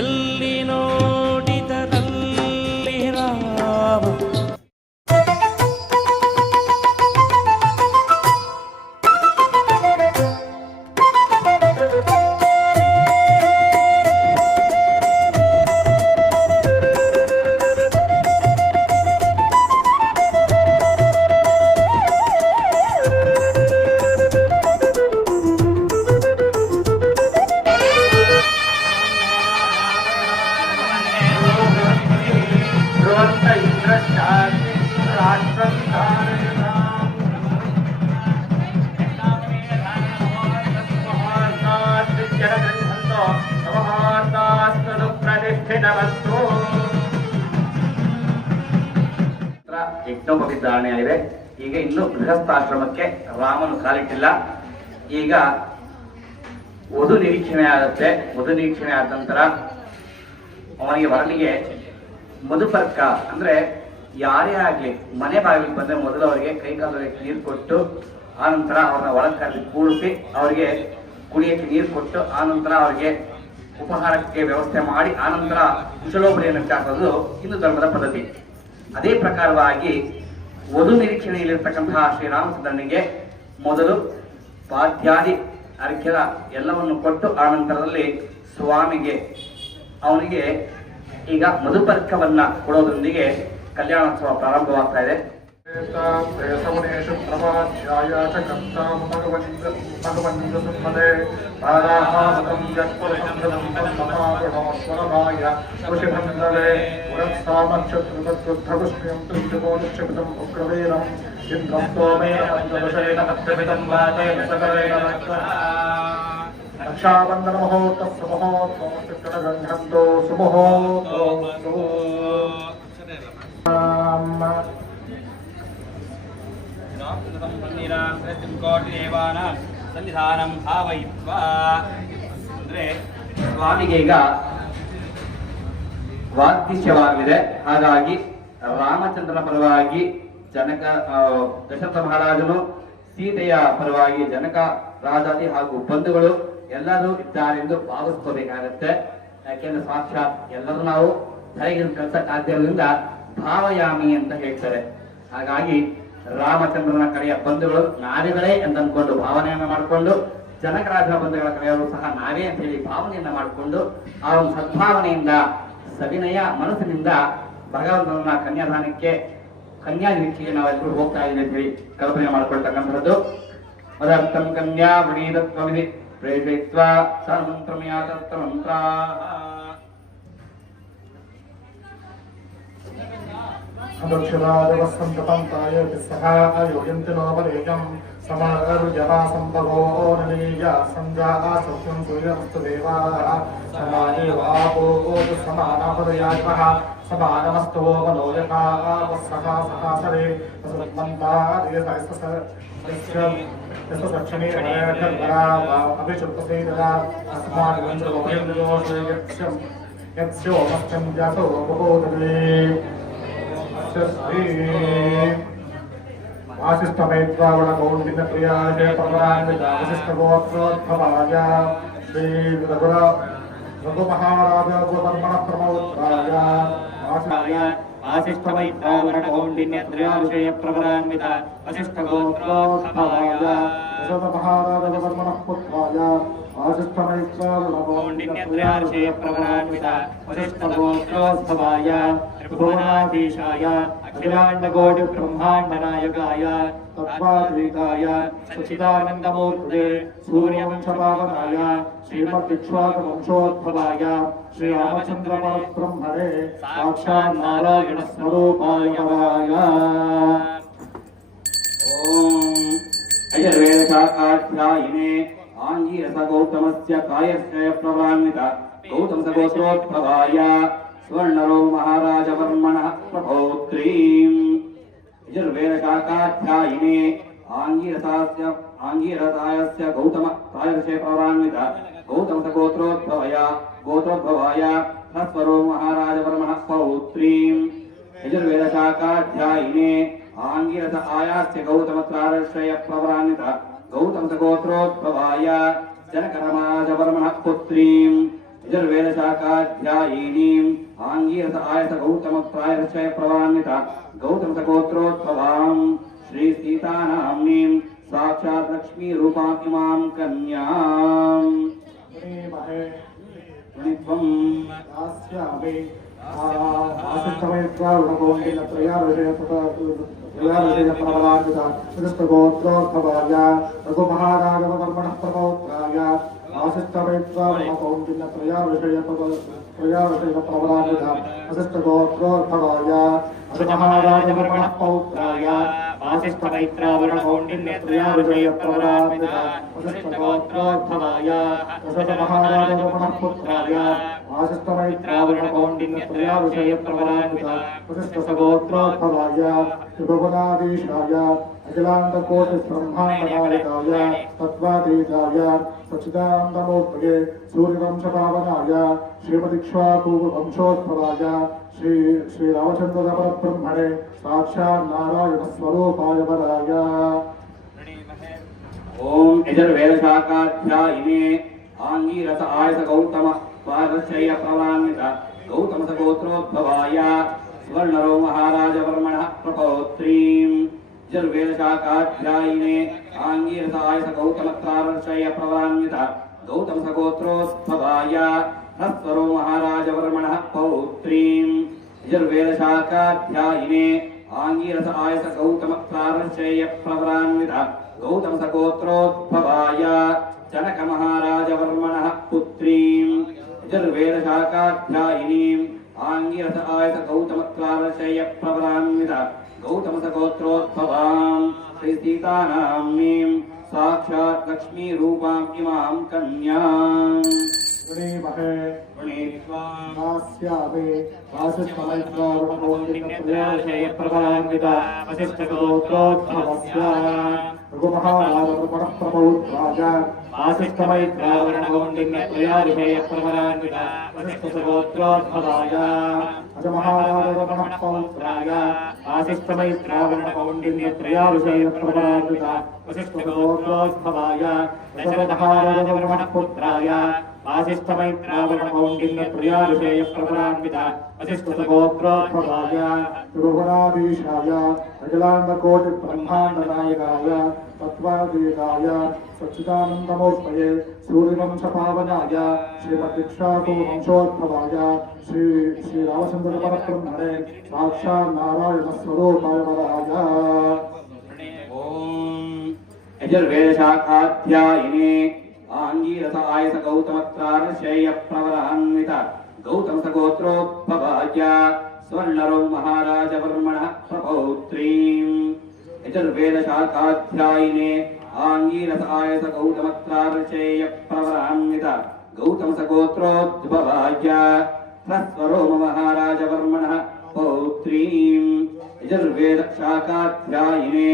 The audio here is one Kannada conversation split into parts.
ಎಲ್ಲಿ ನೋಡಿದರಲ್ಲಿ ರಾಮ. ಯಜ್ಞೋಪವಿಧಾರಣೆ ಆಗಿದೆ. ಈಗ ಇನ್ನು ಗೃಹಸ್ಥಾಶ್ರಮಕ್ಕೆ ರಾಮನು ಕಾಲಿಟ್ಟಿಲ್ಲ. ಈಗ ವಧು ನಿರೀಕ್ಷಣೆ ಆಗುತ್ತೆ. ವಧು ನಿರೀಕ್ಷಣೆ ಆದ ನಂತರ ಅವನಿಗೆ ವರನಿಗೆ ಮಧುಪರ್ಕ ಅಂದ್ರೆ ಯಾರೇ ಆಗ್ಲಿ ಮನೆ ಬಾಗಿಲಿಗೆ ಬಂದ್ರೆ ಮೊದಲು ಅವರಿಗೆ ಕೈಕಾಲಕ್ಕೆ ನೀರು ಕೊಟ್ಟು ಆನಂತರ ಅವ್ರನ್ನ ಒಳಗೆ ಕೂಡಿಸಿ ಅವರಿಗೆ ಕುಡಿಯಕ್ಕೆ ನೀರು ಕೊಟ್ಟು ಆನಂತರ ಅವರಿಗೆ ಉಪಹಾರಕ್ಕೆ ವ್ಯವಸ್ಥೆ ಮಾಡಿ ಆನಂತರ ಕುಶಲೋಪರಿಯನ್ನು ಹಾಕೋದು ಹಿಂದೂ ಧರ್ಮದ ಪದ್ಧತಿ. ಅದೇ ಪ್ರಕಾರವಾಗಿ ವಧು ನಿರೀಕ್ಷಣೆಯಲ್ಲಿರ್ತಕ್ಕಂತಹ ಶ್ರೀರಾಮಚಂದ್ರನಿಗೆ ಮೊದಲು ಪಾದ್ಯಾದಿ ಅರ್ಘ್ಯದ ಎಲ್ಲವನ್ನು ಕೊಟ್ಟು ಆನಂತರದಲ್ಲಿ ಸ್ವಾಮಿಗೆ ಅವನಿಗೆ ಈಗ ಮಧುಪರ್ಕವನ್ನ ಕೊಡೋದ್ರೊಂದಿಗೆ ಕಲ್ಯಾಣೋತ್ಸವ ಪ್ರಾರಂಭವಾಗ್ತಾ ಇದೆ. प्रेसवनेषु प्रवाच्याय च कर्तां भगवन्सुमदे पादाहामतं यत्पुरुषं समागणोस्वरमाय ऋषिमण्डले पुरत्सामक्षत्रबद्धपुष्ण्यं तुष्टिकोनिक्षपितम् उग्रवीरम् इन्द्रं सोमेन पञ्चदशेन हस्तमिदं वातेन सकलेन रक्षाबन्धनमुहूर्तस्य मुहूर्तमस्तिष्ठगन्धन्तो सुमुहूर्तो ಸನ್ನಿಧಾನಂ ಭಾವಯಿತ್ವ ಅಂದ್ರೆ ಸ್ವಾಮಿಗೆ ಈಗ ವಾಗ್ದಿಶ್ಯವಾಗಲಿದೆ. ಹಾಗಾಗಿ ರಾಮಚಂದ್ರನ ಪರವಾಗಿ ಜನಕ ದಶರಥ ಮಹಾರಾಜನು, ಸೀತೆಯ ಪರವಾಗಿ ಜನಕ ರಾಜಾದಿ ಹಾಗೂ ಬಂಧುಗಳು ಎಲ್ಲರೂ ಇದ್ದಾರೆಂದು ಭಾವಿಸ್ಕೋಬೇಕಾಗತ್ತೆ. ಯಾಕೆಂದ್ರೆ ಸಾಕ್ಷಾತ್ ಎಲ್ಲರೂ ನಾವು ತಲೆಗಿನ ಕಳ್ಸಕ್ಕಾದ್ದರಿಂದ ಭಾವಯಾಮಿ ಅಂತ ಹೇಳ್ತಾರೆ. ಹಾಗಾಗಿ ರಾಮಚಂದ್ರನ ಕಡೆಯ ಬಂಧುಗಳು ನಾರಿಗಳೇ ಅಂತ ಅನ್ಕೊಂಡು ಭಾವನೆಯನ್ನ ಮಾಡಿಕೊಂಡು, ಜನಕರಾಜನ ಬಂಧುಗಳ ಕಡೆಯವರು ಸಹ ನಾವೇ ಅಂತ ಹೇಳಿ ಭಾವನೆಯನ್ನ ಮಾಡಿಕೊಂಡು ಆ ಒಂದು ಸದ್ಭಾವನೆಯಿಂದ ಸವಿನಯ ಮನಸ್ಸಿನಿಂದ ಭಗವಂತನ ಕನ್ಯಾದಾನಕ್ಕೆ ಕನ್ಯಾ ನಿರೀಕ್ಷೆಗೆ ನಾವೆಲ್ಲರೂ ಹೋಗ್ತಾ ಇದ್ದೀವಿ ಅಂತ ಹೇಳಿ ಕಲ್ಪನೆ ಮಾಡಿಕೊಳ್ತಕ್ಕಂಥದ್ದು. ಮದರ್ಥಂ ಕನ್ಯಾ ವಣೀತತ್ವವಿಧಿ ಪ್ರೇಷಯಿತ್ವ ಸರ್ವಮಂತ್ರಮಯಾತತ್ರ ಮಂತ್ರ अदक्षराजवसन्तपन्ताय सहायोजन्ति नोपरेयं समारुजवा सम्भवो ननीया सञ्जाः सत्यं सूर्यमस्तु देवाः समानेवापो समानहृदयात्मः समानमस्तु मनोयकाः वत्सहा सहासरे सक्षणे अभिषुप्तसेदरा अस्मान् यत्स्योमस्तं जातो बहोदरे वासिष्ठमैत्रावणकौण्डिन्य प्रियाय परमरान्विता वसिष्ठगोत्रोद्भवाय श्री रघुमहाराज गोवर्मण प्रमोत्राय वासिष्ठमैत्रावणकौण्डिन्य त्रयाविषय प्रवरान्विता वसिष्ठगोत्रोद्भवाय महाराज गोवर्मण पुत्राय वासिष्ठमैत्रावणकौण्डिन्य प्रवरान्विता वसिष्ठगोत्रोद्भवाय त्रिभुवनाधीशाय अखिलाण्डकोटि ब्रह्माण्ड नायकाय तत्त्वातीताय सच्चिदानन्दमूर्ते सूर्यवंशपावनाय श्रीमद्विश्वासवंशोद्भवाय श्रीरामचन्द्रपरब्रह्मणे साक्षात् नारायणस्वरूपाय अयर्वेदशाखाध्यायिने आङ्गीरसगौतमस्य कायश्चय प्रवरान्विता गौतमसगोत्रोद्भवाय स्वर्णरो महाराजवर्मणः प्रभोत्रीम् यजुर्वेदशाखाध्यायिने आङ्गीरसायस्य गौतम कायश्चय प्रवरान्विता गौतमसगोत्रोद्भवाय हस्वरो महाराजवर्मणः पौत्रीम् यजुर्वेदशाखाध्यायिने आङ्गीरस आयास्य गौतमत्रारश्रय प्रवरान्विता गौतमसगोत्रोद्भवाय जनकराजवर्मणः पुत्रीम् यजुर्वेदशाखाध्यायिनीम् आङ्गीरस आयस गौतमत्रायश्चय प्रवान्विता गौतमसगोत्रोद्भवाम् श्रीसीतानाम्नीम् साक्षात् लक्ष्मीरूपाम् इमाम् कन्याम् त्वम् दास्यामि आसिष्टमैत्रावणगौण्डिनत्रयाविषयप्रबलान्विता चतुष्टगोत्रोद्भवाय रघुमहाराजवर्मणः प्रपौत्राय आसिष्टमैत्रावणगौण्डिनत्रयाविषयप्रबलान्विता चतुष्टगोत्रोद्भवाय रघुमहाराजवर्मणः पौत्राय आसिष्टमैत्रावरणकौण्डिन्यत्रयाविषयप्रबलान्विता चतुष्टगोत्रोद्भवाय दशरथमहाराजवर्मणः पुत्राय आसिष्टमैत्रावरणकौण्डिन्यत्रयाविषयप्रबलान्विता चतुष्टगोत्रोद्भवाय त्रिभुवनाधीशाय अखिलाण्डकोटिब्रह्माण्डनायकाय तत्त्वातीताय सच्चिदानन्दमूर्तये सूर्यवंशपावनाय श्रीमदिक्ष्वाकुवंशोद्भवाय श्रीरामचन्द्रपरब्रह्मणे साक्षात् नारायणस्वरूपाय वराय ओम यजुर्वेदशाखाध्यायिने आङ्गीरस आयस गौतम स्वादर्शय प्रवान्विता गौतम सगोत्रोद्भवाय स्वर्णरो महाराजवर्मणः प्रपौत्रीम् यजुर्वेदशाखाध्यायिने आङ्गीरस आयस गौतम स्वादर्शय प्रवान्विता गौतम सगोत्रोद्भवाय हस्वरो महाराजवर्मणः पौत्रीम् यजुर्वेदशाखाध्यायिने आङ्गीरस आयस गौतम स्वादर्शय प्रवान्विता गौतम सगोत्रोद्भवाय जनक महाराजवर्मणः पुत्रीम् यजुर्वेदशाखाध्यायिनीम् आङ्गीरस आयस गौतम स्वादर्शय प्रबलान्विता गौतम सगोत्रोद्भवाम् श्रीसीतानाम्नीम् साक्षात् लक्ष्मीरूपाम् इमाम् कन्याम् दास्यामि आसिष्टमैत्रावणगौण्डिनत्रयाविषयप्रबलान्विता वसिष्ठगोत्रोद्भवस्य रघुमहाराजवर्मणः प्रपौत्राय आसिष्टमैत्रावरणकौण्डिन्यत्रयाविषयप्रबलान्विता वसिष्ठगोत्रोद्भवाय अजमहाराजवर्मणः पौत्राय आसिष्टमैत्रावरणकौण्डिन्यत्रयाविषयप्रबलान्विता वसिष्ठगोत्रोद्भवाय दशरथमहाराजवर्मणः पुत्राय आसिष्टमैत्रावरणकौण्डिन्यत्रयाविषयप्रबलान्विता वसिष्ठगोत्रोद्भवाय त्रिभुवनाधीशाय अखिलाण्डकोटिब्रह्माण्डनायकाय तत्त्वातीताय सच्चिदानन्दमूर्तये सूर्यवंशपावनाय श्रीमद्दीक्षाकुवंशोद्भवाय श्रीरामचन्द्रपरब्रह्मणे साक्षात् नारायणस्वरूपाय वराय ओम यजुर्वेदशाखाध्यायिने आङ्गीरस आयस गौतमत्रार्शय प्रबलान्विता गौतम सगोत्रोद्भवाय स्वर्णरो महाराजवर्मणः प्रपौत्रीम् यजुर्वेदशाखाध्यायिने आङ्गीरस आयस गौतमत्रार्शय प्रबलान्विता गौतम सगोत्रोद्भवाय ह्रस्वरोम महाराजवर्मणः पौत्रीम् यजुर्वेदशाखाध्यायिने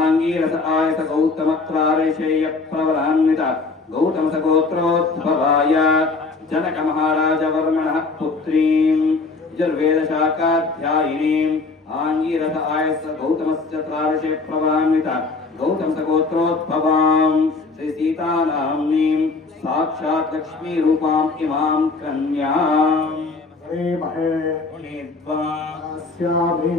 आङ्गीरस आयस गौतमत्रार्शय प्रबलान्विता गौतम सगोत्रोद्भवाय जनक महाराजवर्मणः पुत्रीम् यजुर्वेदशाखाध्यायिनीम् आङ्गीरस आयस गौतमस्य त्रार्शय प्रबलान्विता गौतम सगोत्रोद्भवाम् श्रीसीतानाम्नीम् साक्षात् लक्ष्मीरूपाम् इमाम् कन्याम् दास्यामि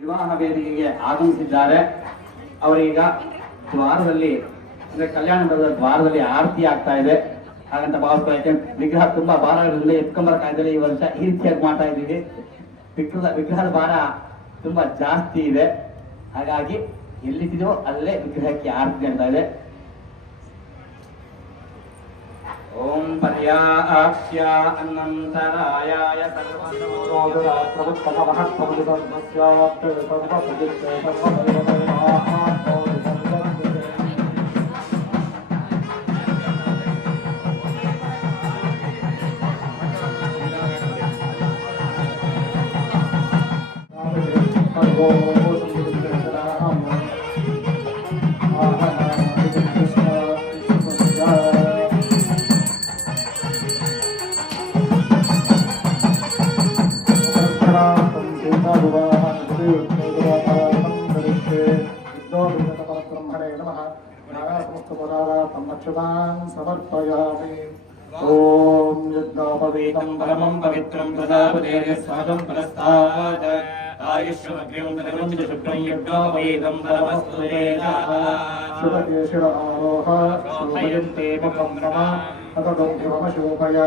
ವಿವಾಹ ವೇದಿಕೆಗೆ ಆಗಮಿಸಿದ್ದಾರೆ. ಅವರೀಗ ದ್ವಾರದಲ್ಲಿ ಅಂದ್ರೆ ಕಲ್ಯಾಣ ಮಂಟಪದ ದ್ವಾರದಲ್ಲಿ ಆರತಿ ಆಗ್ತಾ ಇದೆ. ಹಾಗಂತ ಭಾವಿಸ್ತಾ ವಿಗ್ರಹ ತುಂಬಾ ಭಾರಗಳಲ್ಲಿ ಎತ್ಕೊಂಬರಕ್ಕಾಗದಲ್ಲಿ ಈ ವರ್ಷ ಈ ರೀತಿಯಾಗಿ ಮಾಡ್ತಾ ಇದ್ದೀವಿ. ವಿಗ್ರಹದ ಭಾರ ತುಂಬಾ ಜಾಸ್ತಿ ಇದೆ. ಹಾಗಾಗಿ ಎಲ್ಲಿದೆಯೋ ಅಲ್ಲೇ ವಿಗ್ರಹಕ್ಕೆ ಆರತಿ ಆಗ್ತಾ ಇದೆ. ಓಂ ಪರ್ಯಾಪ್ಯ ಅನಂತರಾಯಾಯ समर्पयामि। ओम यज्ञोपवीतं परमं पवित्रं प्रजापतेः स्वागं पुरस्तात् आयुष्यमग्र्यं तदनं च शुक्रं यज्ञोपवीतं परमस्तु वेदाः शुभकेशर आरोह शोभयन्ते मुखं रमा अततं ध्रुवमशोभय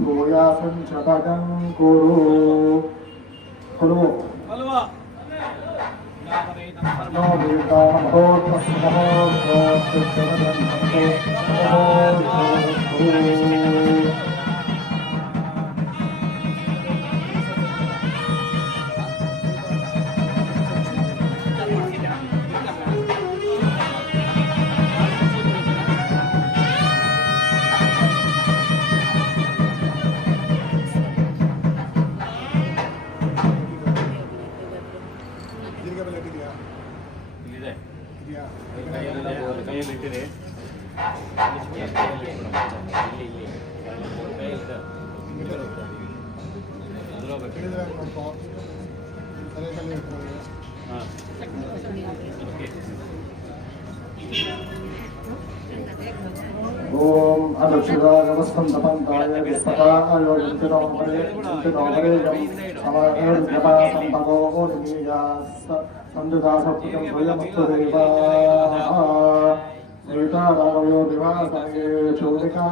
भूयासं च पदं कुरु कुरु No Virga ओम अदक्षिणागमस्कंदपंताय विस्पताय योगितनोमरे समागमसंपदो ओनियास संददासपुतं भयमुत्तदेवा सीतारामयो विवासाये चोदिका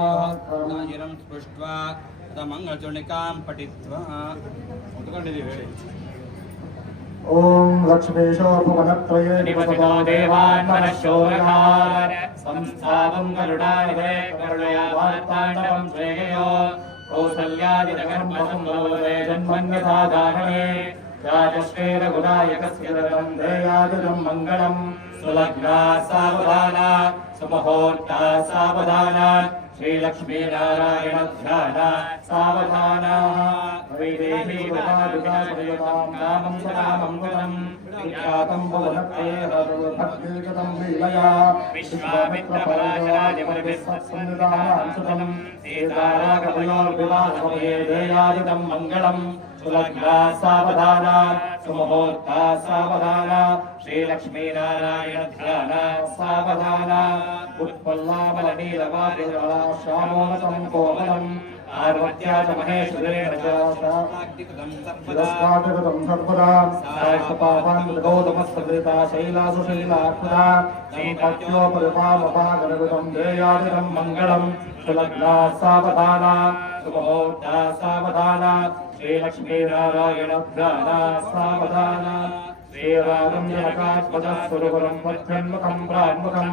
स्पृष्ट्वा ಮಂಗಳಚೂರ್ಣಿಕಾಂ ಪಠಿತ್ವಾ ಉತ್ಕೊಂಡಿದ್ದೀವಿ ಹೇಳಿ. ಓಂ ಲಕ್ಷ್ಮೇಶೋ ಭುವನತ್ರಯೇ ನಿವಸೋ ದೇವಾನ್ ಮನಃಶೋರಘಾನ್ ಸಂಸ್ಥಾಪಂ ಕರುಣಾನಿಧೇ ಕರುಣಯಾ ವಾರ್ತಾಂಡವಂ ಶ್ರೇಯೋ ಕೌಸಲ್ಯಾದಿನಗರ್ಭ ಸಂಭವೇ ಜನ್ಮನ್ಯಥಾ ಧಾರಣೆ ರಾಜಶ್ರೀರಘುನಾಯಕಸ್ಯ ದರಂ ಧೇಯಾದಿದಂ ಮಂಗಳಂ ಸುಲಗ್ನಾ ಸಾವಧಾನ ಸುಮುಹೂರ್ತಾ ಸಾವಧಾನ ಶ್ರೀಲಕ್ಷ್ಮೀನಾರಾಯಣ ಧ್ಯಾನ ಸಾವಧಾನ ವೈದೇಹಿ ವೃತಾಂ ಕಾಮಂ ಸಕಾಮಂ ಗುಣಂ ವಿಖ್ಯಾತಂ ಭುವನತ್ರಯೇತಂ ಲೀಲಯಾ ವಿಶ್ವಾಮಿತ್ರ ಪರಾಶರಾದಿಮರ್ಭಿಃ ಸತ್ಸಂವಿಧಾನಾಂಸುತಂ ಸೀತಾರಾಘವಯೋರ್ವಿವಾಹಸಮಯೇ ಧೇಯಾದಿದಂ ಮಂಗಳಂ ಸುಲಗ್ನಾ ಸಾವಧಾನ ಸುಮುಹೂರ್ತಾ ಸಾವಧಾನ ಶ್ರೀಲಕ್ಷ್ಮೀನಾರಾಯಣ ಧ್ಯಾನ ಸಾವಧಾನ ಉತ್ಪಲ್ಲಾಬಲನೀಲವಾರಿಜಲಾ ಶ್ಯಾಮೋಮಸಂ ಕೋಮಲಂ ಆರ್ವತ್ಯಾ ಚ ಮಹೇಶ್ವರೇಣ ಚ ಶಿರಸ್ಕಾಟಗತಂ ಸರ್ವದಾ ಸಾಯಪಾಪಾನ್ ಗೌತಮಸ್ತೃತಾ ಶೈಲಾಸು ಶೈಲಾಕ್ಷರಾ ಸಂಪತ್ಯೋಪರಿಪಾಲಪಾಗರಗತಂ ಧೇಯಾದಿದಂ ಮಂಗಳಂ ಸುಲಗ್ನಾ ಸಾವಧಾನ ಸುಮುಹೂರ್ತಾ ಸಾವಧಾನ ಶ್ರೀಲಕ್ಷ್ಮೀನಾರಾಯಣ ಧ್ಯಾನ ಸಾವಧಾನ శ్రీరాగం జనకాత్మజస్వరూపం వజ్రన్ముఖం ప్రాన్ముఖం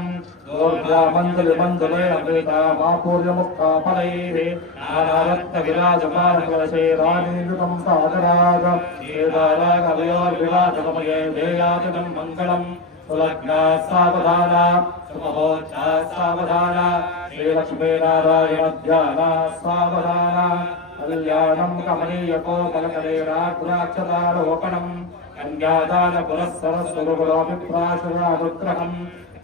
దోర్జామంజలిమంజలే అమృత మాపూర్యముక్తాఫలైః నానారత్న విరాజమానకలశే రాజీయుతం సాగరాగ శ్రీరాగవయోర్విలాసమయే ధేయాదిదం మంగళం సులగ్నా సావధాన సుమహోర్తా సావధాన శ్రీలక్ష్మీనారాయణ ధ్యాన సావధాన కళ్యాణం కమనీయకోపలకలేరాక్షతారోపణం కన్యాదాన పురస్సరస్వరూపురాభిప్రాశరానుగ్రహం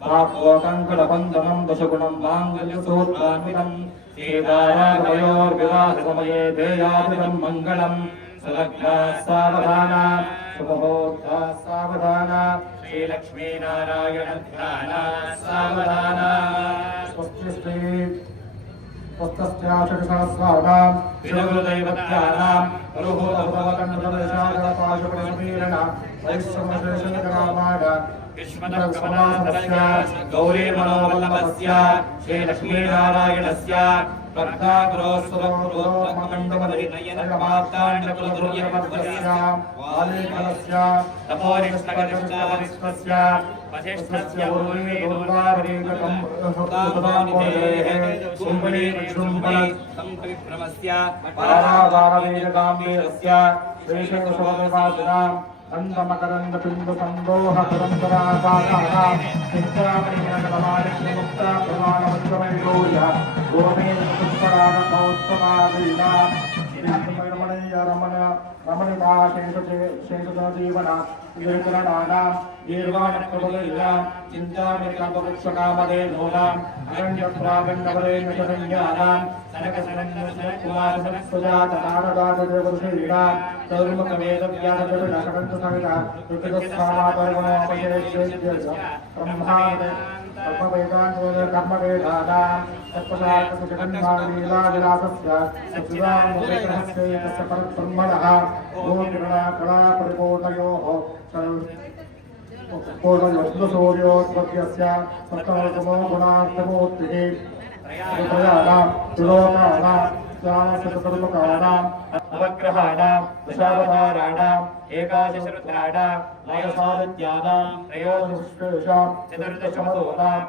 బాహ్వకంకణబంధనం దశగుణం మాంగళ్యసూత్రాన్వితం సీతారాఘవయోర్వివాహసమయే ధేయాదిదం మంగళం సులగ్నా సావధాన సుమహూర్తా సావధాన శ్రీలక్ష్మీనారాయణ ధ్యాన సావధాన స్వస్తి శ్రీ స్వస్త్యాశకసహస్రాణాం విరగుదైవత్యానాం పరుహూతభవకండదశాగరపాశుపరిమీరణ వైశ్వమశేషకరామాణ విశ్వదర్శనాసనస్య గౌరీమనోవల్లభస్య శ్రీలక్ష్మీనారాయణస్య భక్తాగ్రోస్వరూపమండమదరినయనమార్తాండకులదుర్యపద్వస్య వాలీకలస్య తపోనిష్ఠగరిష్ఠవరిష్ఠస్య వశిష్ఠస్య పూర్వే దుర్గారీకం హృదానిదేః కుంభణీ విజృంభణి సంవిక్రమస్య పారావారవేదగాంభీరస్య శ్రీశైలశోభకాశనాం అంతమకరందపిండుసందోహకరంతరాకారాం చిత్రామణినగలమాలిక్యముక్తా ప్రమాణవజ్రమైడూర్య గోమేంద్రపుష్పరాగమోత్సవాదీనాం శ్రీరమణీయ రమణ రమణితా శేషజీవన విరకరణానాం గీర్వాణప్రబలీనాం చింతామణికల్పవృక్షకామధేనూనాం అరణ్యప్రాగండవరేణ్యశరణ్యానాం సనకసరణ్యకుమారసుజాతనారదాదేవరుషీణాం చౌర్ముఖవేదవ్యాసజనకరంతసహిత ఋతుగస్వామాపరిమణోపయేష్యేజ్య బ్రహ్మాదే కర్మవేదానాం తత్పదార్థజగన్మాలీలావిలాసస్య సచ్చిదానందవిగ్రహస్య పరబ్రహ్మణః ఓంకళాపరిపూర్ణయోః పూర్ణయోస్సూర్యోత్పత్యస్య సప్తమో గుణార్థమూర్తిః త్రయాణాం త్రిలోకానాం జ్ఞానశతకర్మకాణాం నవగ్రహాణాం దశావతారాణాం ఏకాదశరుద్రాణాం నవసాదిత్యానాం త్రయోదశేషాం చతుర్దశమదోనాం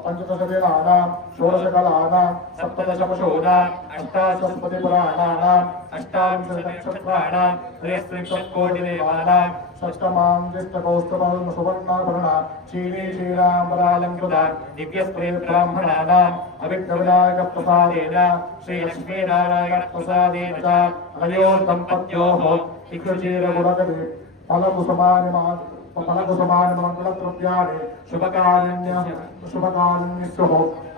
పంచదశవేదానాం షోడశకళానాం సప్తదశపశూనాం అష్టాదశస్పతిపురాణానాం అష్టావింశతినక్షత్రాణాం త్రయస్త్రింశత్కోటిదేవానాం షష్టమాం జ్యేష్ఠకౌస్తభం సువర్ణాభరణ శ్రీవీ శ్రీరాంబరాలంకృత దివ్యస్త్రీ బ్రాహ్మణానాం అవిఘ్నవినాయక ప్రసాదేన శ్రీలక్ష్మీనారాయణ ప్రసాదేన చ అయోర్దంపత్యోః వికృచీరగుణగతి ఫలకుసుమాని మంగళద్రవ్యాణి శుభకారిణ్యస్యుః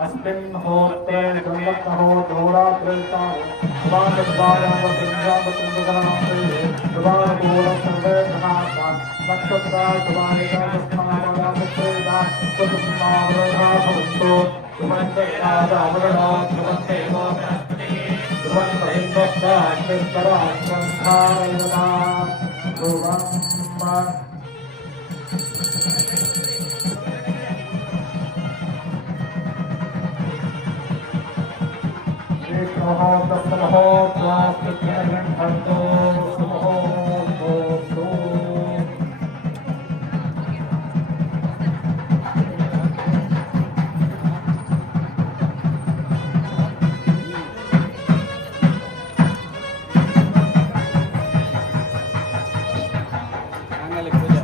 అస్మిన్ ముహూర్తే గంధహోరాత్రైతాని ಆಮೇಲೆ ಪೂಜೆ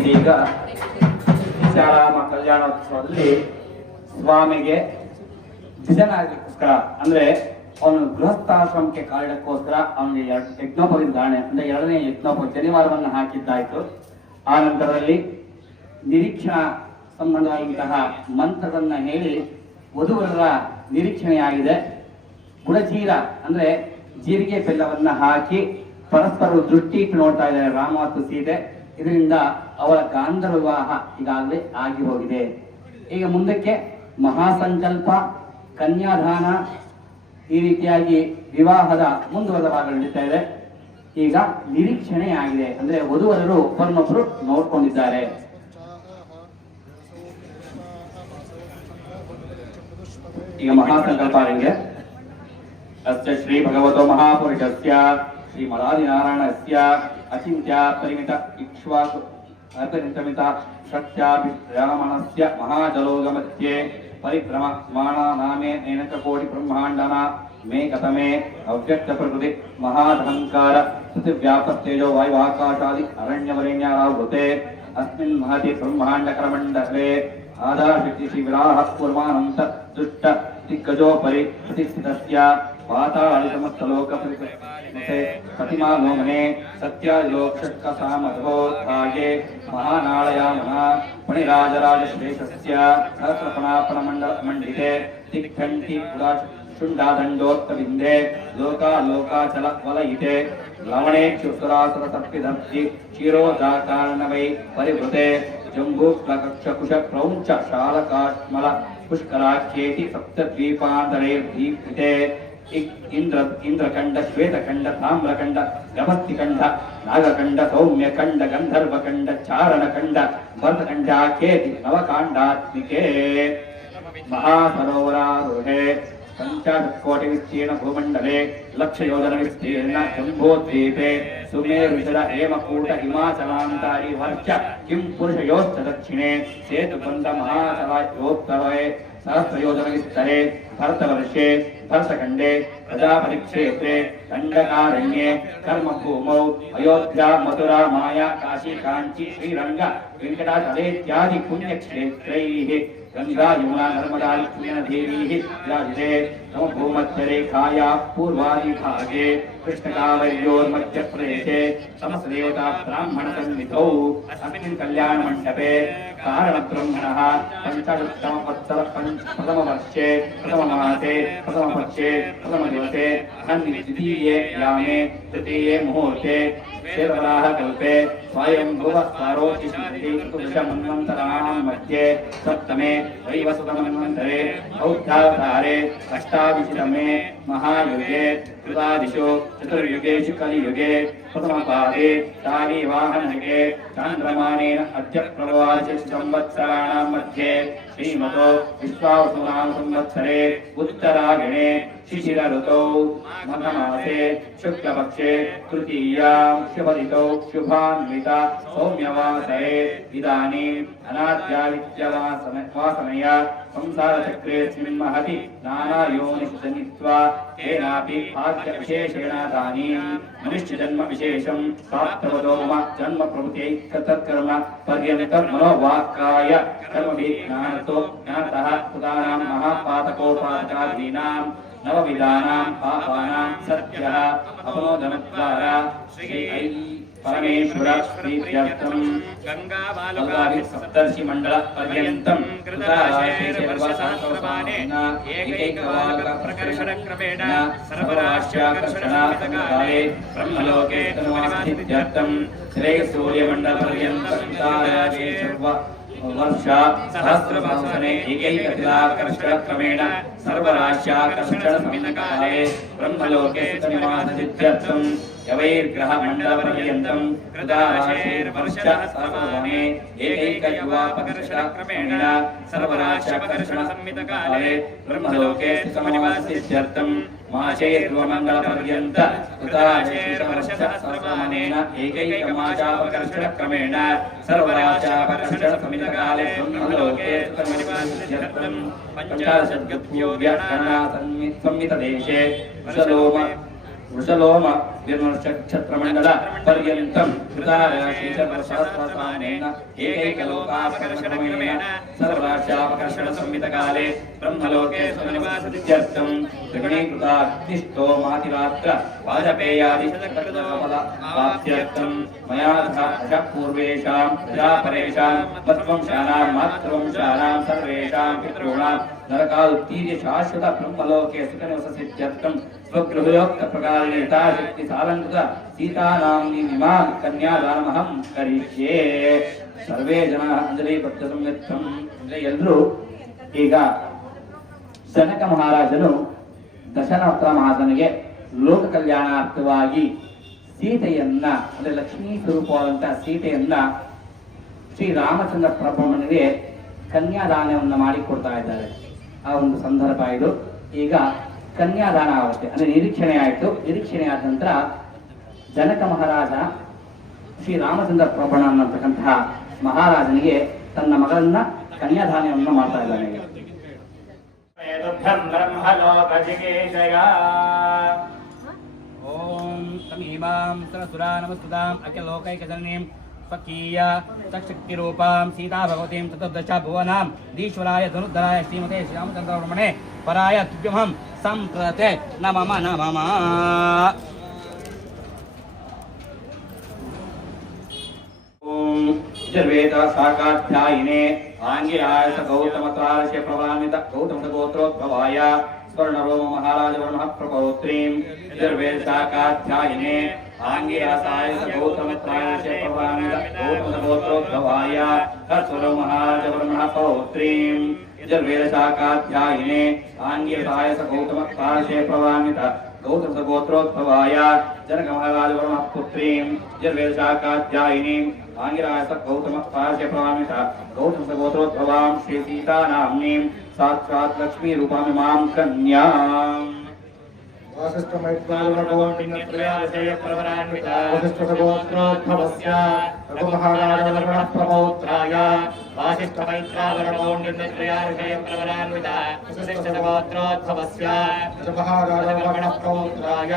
ಇದೀಗ ಶಾಲಾಮ ಕಲ್ಯಾಣೋತ್ಸವದಲ್ಲಿ ಸ್ವಾಮಿಗೆ ಭಜನಾಗೋಸ್ಕರ ಅಂದ್ರೆ ಅವನು ಗೃಹಸ್ಥಾಶ್ರಮಕ್ಕೆ ಕಾರಣಕ್ಕೋಸ್ಕರ ಅವನಿಗೆ ಯಜ್ಞೋಪವಿ ಧಾರಣೆ ಅಂದ್ರೆ ಎರಡನೇ ಯಜ್ಞೋಪವಿ ಶನಿವಾರವನ್ನು ಹಾಕಿದ್ದಾಯ್ತು. ಆ ನಂತರದಲ್ಲಿ ನಿರೀಕ್ಷಣಾ ಸಂಬಂಧವಾಗಿಂತಹ ಮಂತ್ರವನ್ನ ಹೇಳಿ ವಧುವರರ ನಿರೀಕ್ಷಣೆಯಾಗಿದೆ. ಗುಡಜೀರ ಅಂದ್ರೆ ಜೀರಿಗೆ ಬೆಲ್ಲವನ್ನ ಹಾಕಿ ಪರಸ್ಪರ ದೃಷ್ಟಿ ಇಟ್ಟು ನೋಡ್ತಾ ಇದ್ದಾರೆ ರಾಮ ಮತ್ತು ಸೀತೆ. ಇದರಿಂದ ಅವರ ಗಾಂಧರ್ವ ವಿವಾಹ ಈಗಾಗಲೇ ಆಗಿ ಹೋಗಿದೆ. ಈಗ ಮುಂದಕ್ಕೆ ಮಹಾಸಂಕಲ್ಪ, ಕನ್ಯಾದಾನ, ಈ ರೀತಿಯಾಗಿ ವಿವಾಹದ ಮುಂದುವರೆದ ಭಾಗ ನಡೀತಾ ಇದೆ. ಈಗ ನಿರೀಕ್ಷಣೆ ಆಗಿದೆ ಅಂದ್ರೆ ವಧುವರರು ಒಬ್ಬರನ್ನೊಬ್ಬರು ನೋಡ್ಕೊಂಡಿದ್ದಾರೆ. ಈಗ ಮಹಾಸಂಕಲ್ಪ ಆಗಿದೆ. ಅಸ್ಯ ಶ್ರೀ ಭಗವತೋ ಮಹಾಪುರುಷಸ್ಯ ಶ್ರೀ ಮಲಾದಿನಾರಾಯಣಸ್ಯ ಅಚಿಂತ್ಯ ಪರಿಮಿತ ಇಕ್ಷ್ವಾಕು ಅಪರಿಮಿತ ಶಕ್ತ್ಯಾಭಿರಾಮಣಸ್ಯ ಮಹಾಜಲೋಗ ಮಧ್ಯೆ ಪರಿಭ್ರಮಮಾಣ ನಾಮೇ ನೇನಕ ಕೋಟಿ ಬ್ರಹ್ಮಾಂಡನ ಮೇ ಕಥಮೇ ಅವ್ಯಕ್ತ ಪ್ರಕೃತಿ ಮಹಾಧಂಕಾರ ಪೃಥಿವ್ಯಾಪಸ್ತೇಜೋ ವಾಯುವಾಕಾಶಾದಿ ಅರಣ್ಯವರೆಣ್ಯಾರಾವೃತೆ ಅಸ್ಮಿನ್ ಮಹತಿ ಬ್ರಹ್ಮಾಂಡ ಕರಮಂಡಲೆ ಆಧಾರಶಕ್ತಿ ಶ್ರೀ ವಿರಾಹ ಕೂರ್ಮಾನಂತ ದುಷ್ಟ ದಿಗ್ಗಜೋಪರಿ ಪ್ರತಿಷ್ಠಿತಸ್ಯ ಪಾತಾಳಿತಮಸ್ತಲೋಕ ಪ್ರತಿಮಾಲೋಮನೆ ಸತ್ಯಾದಿಲೋಕ್ಷಕ ಸಾಮಧೋಧಾಗೆ ಮಹಾನಾಳಯಾಮನ ಪಣಿರಾಜರಾಜಶ್ರೇಷ್ಠಸ್ಯ ಸಹಸ್ರಪಣಾಪಣ ಮಂಡಿತೆ ದಿಗ್ಘಂಟಿ ಶುಂಡಾದಂಡೋತ್ತವಿಂದೆ ಲೋಕಾಲೋಕಾಚಲ ವಲಯಿತೆ ಲವಣೆ ಕ್ಷುಸುರಾಸುರ ತಪ್ಪಿದರ್ಶಿ ಕ್ಷೀರೋದಾಕಾರಣವೈ ಪರಿವೃತೆ ಜಂಬೂಕ್ಲಕಕ್ಷಕುಶ ಪ್ರೌಂಚ ಶಾಲಕಾಶ್ಮಲ ಪುಷ್ಕರಾಖ್ಯೇತಿ ಸಪ್ತದ್ವೀಪಾಂತರೈರ್ದೀಪ್ತಿತೆ ಇಂದ್ರಖಂಡ ಶ್ವೇತಖಂಡ ತಾಮ್ರಖಂಡ ಗಭಸ್ತಿಖಂಡ ನಾಗಖಂಡ ಸೌಮ್ಯಖಂಡ ಗಂಧರ್ವಖಂಡ ಚಾರಣಖಂಡ ಭರತಖಂಡಾಖ್ಯೇತಿ ನವಕಾಂಡಾತ್ಮಿಕೆ ಮಹಾಸರೋವರಾರುಹೆ पंचाशत्कोटि विस्तीर्ण भूमंडले लक्ष योजन विस्तीर्ण जम्बोद्वीपे सुमेरुविशद हेमकूट हिमाचलांतारि वर्ष किं पुरुषयोश्च दक्षिणे सेतुबंध महासरायोत्तरे सहस्रयोजन विस्तरे भरतवर्षे भरतखंडे प्रजापतिक्षेत्रे दंडकारण्ये कर्मभूमौ अयोध्या मथुरा माया काशी कांची श्रीरंग वेंकटाचलेत्यादि पुण्यक्षेत्रैः गंगा यमुना नर्मदा पुण्यनदीभिः विराजिते समभूमध्यरेखाया पूर्वादिभागे कृष्णकावयोर्मध्यप्रदेशे समस्तदेवता ब्राह्मणसन्निधौ अस्मिन् कल्याणमण्डपे कारणब्रह्मणः प्रथमवर्षे प्रथममासे प्रथमपक्षे प्रथमदिवसे द्वितीये यामे तृतीये मुहूर्ते शेषवराह कल्पे स्वयंभुव सारोचिषमन्वन्तराणां मध्ये सप्तमे वैवस्वतमन्वन्तरे बौद्धावतारे अष्टादशतमे महायुगे कृतादिषु चतुर्युगेषु कलियुगे प्रथमपादे शालीवाहनयुगे चान्द्रमानेन अद्य प्रवासिष संवत्सराणां मध्ये श्रीमतो विश्वावसुनाम संवत्सरे उत्तरायणे शिशिर ऋतौ मघमासे शुक्लपक्षे तृतीयां शुभदितौ शुभान्विता सौम्यवासरे इदानीम् अनाद्याविद्यवासनया संसारचक्रेऽस्मिन् महति नानायोनिषु जनित्वा तेनापि भाग्यविशेषेण दानीं मनुष्यजन्मविशेषं प्राप्तवतो मम जन्मप्रभृत्यैकतत्कर्म पर्यन्तं मनोवाक्काय कर्मभिज्ञानतो ज्ञातः कृतानां महापातकोपातकादीनां नवविधानां पापानां सत्यः अपनोदनद्वारा श्री परमेश्वर प्रीत्यर्थं गंगाबालकादि सप्तर्षि मंडल पर्यन्तं कृताशेषवर्षासोपाने एकैकवालक प्रकर्षणक्रमेण सर्वराष्ट्राकर्षणाकाले ब्रह्मलोके तनुवास्थित्यर्थं श्री सूर्यमण्डल पर्यन्तं कृताशेषवर्ष वर्ष सहस्रवंशने एकैकतिलाकर्षणक्रमेण सर्वराश्याकर्षणसंहितकाले ब्रह्मलोके सुखनिवाससिद्ध्यर्थं यवैर्ग्रहमण्डलपर्यन्तं कृताराशेर्वर्षसहस्रवने एकैकयुवापकर्षणक्रमेण सर्वराश्याकर्षणसंहितकाले ब्रह्मलोके सुखनिवाससिद्ध्यर्थं माशैर्वमङ्गलपर्यन्त कृताराशेर्वर्षसहस्रवनेन एकैकमाशापकर्षणक्रमेण सर्वराश्यापकर्षणसंहितकाले ब्रह्मलोके सुखनिवाससिद्ध्यर्थं पञ्चाशद्गत्यो व्याख्याना संहितदेशे वृषलोम विमर्शक्षत्रमण्डल पर्यन्तं कृताराशीर्वर्षसहस्रवनेन एकैकलोकापकर्षणक्रमेण सर्वराश्यापकर्षणसंहितकाले ब्रह्मलोके सुखनिवाससिद्ध्यर्थं त्रिगुणीकृताग्निष्टोमातिरात्र वाजपेयादिशतकृतफलप्राप्त्यर्थं मया तथा पूर्वेषां प्रजापरेषां मत्वंशानां मातृवंशानां सर्वेषां पितॄणां नरकालुत्तीर्य शाश्वत ब्रह्मलोके सुखनिवाससिद्ध्यर्थं स्वगृहयोक्तप्रकारेण यथाशक्ति सालङ्कृत सीतानाम्नीमिमां कन्यादानमहं करिष्ये. सर्वे जनाः अंजलिबद्धसंयुक्तं ಎಲ್ಲರೂ ಈಗ ಜನಕ ಮಹಾರಾಜನು ದಶರಥ ಮಹಾರಾಜನಿಗೆ ಲೋಕ ಕಲ್ಯಾಣಾರ್ಥವಾಗಿ ಸೀತೆಯನ್ನ ಅಂದ್ರೆ ಲಕ್ಷ್ಮೀ ಸ್ವರೂಪವಾದಂತಹ ಸೀತೆಯನ್ನ ಶ್ರೀರಾಮಚಂದ್ರ ಪ್ರಭುವನಿಗೆ ಕನ್ಯಾದಾನವನ್ನು ಮಾಡಿಕೊಡ್ತಾ ಇದ್ದಾರೆ. ಆ ಒಂದು ಸಂದರ್ಭ ಇದು. ಈಗ ಕನ್ಯಾದಾನ ಆಗುತ್ತೆ ಅಂದ್ರೆ ನಿರೀಕ್ಷಣೆ ಆಯಿತು. ನಿರೀಕ್ಷಣೆ ಆದ ನಂತರ ಜನಕ ಮಹಾರಾಜ ಶ್ರೀರಾಮಚಂದ್ರ ಪ್ರಭುಣ ಅನ್ನತಕ್ಕಂತಹ ಮಹಾರಾಜನಿಗೆ ತನ್ನ ಮಗಳನ್ನ ಕನ್ಯಾದಾನವನ್ನು ಮಾಡ್ತಾ ಇದ್ದಾನೆ. ಓಂ ತಮೀಮಾಂ ಸರಸುರಾ ನಮಸ್ತುತಾಂ ಅಖಿಲೋಕೈಕಜನನೀಂ ಸ್ವಕೀಯ ತಕ್ಷಕ್ತಿರೂಪಾಂ ಸೀತಾ ಭಗವತೀಂ ಚತುರ್ದಶ ಭುವನಾಂ ದೀಶ್ವರಾಯ ಧನುರ್ಧರಾಯ ಶ್ರೀಮತೆ ಶ್ರೀರಾಮಚಂದ್ರವರ್ಮಣೆ ಪರಾಯ ತುಭ್ಯಮಹಂ ಸಂಪ್ರತೆ ನಮಮ ನಮಮ. यजुर्वेद शाखाध्यायिने आंगिराय गौतमत्रार्ष्य प्रवामित गौतम गोत्रोद्भवाय स्वर्णरोम महाराज वर्मः प्रपौत्रीं यजुर्वेद शाखाध्यायिने आंगिरासाय गौतमत्रार्ष्य प्रवामित गौतम गोत्रोद्भवाय स्वर्णरोम महाराज वर्मः पौत्रीं यजुर्वेद शाखाध्यायिने आंगिरासाय गौतमत्रार्ष्य प्रवामित गौतम गोत्रोद्भवाय जनक महाराज वर्मः पुत्रीं यजुर्वेद शाखाध्यायिनीं आंगिराय गौतम पार्श्व प्रवामित गौतम गोत्रोद्भवां श्री सीता नाम्नीं साक्षात् लक्ष्मी रूपामिमां कन्याम्. वसिष्ठगोत्रोद्भवस्य रघुमहाराजवर्मणः प्रपौत्राय वासिष्ठमैत्रावरणगौण्डिन्यत्रयार्षयप्रवरान्वित वसिष्ठगोत्रोद्भवस्य रघुमहाराजवर्मणः प्रपौत्राय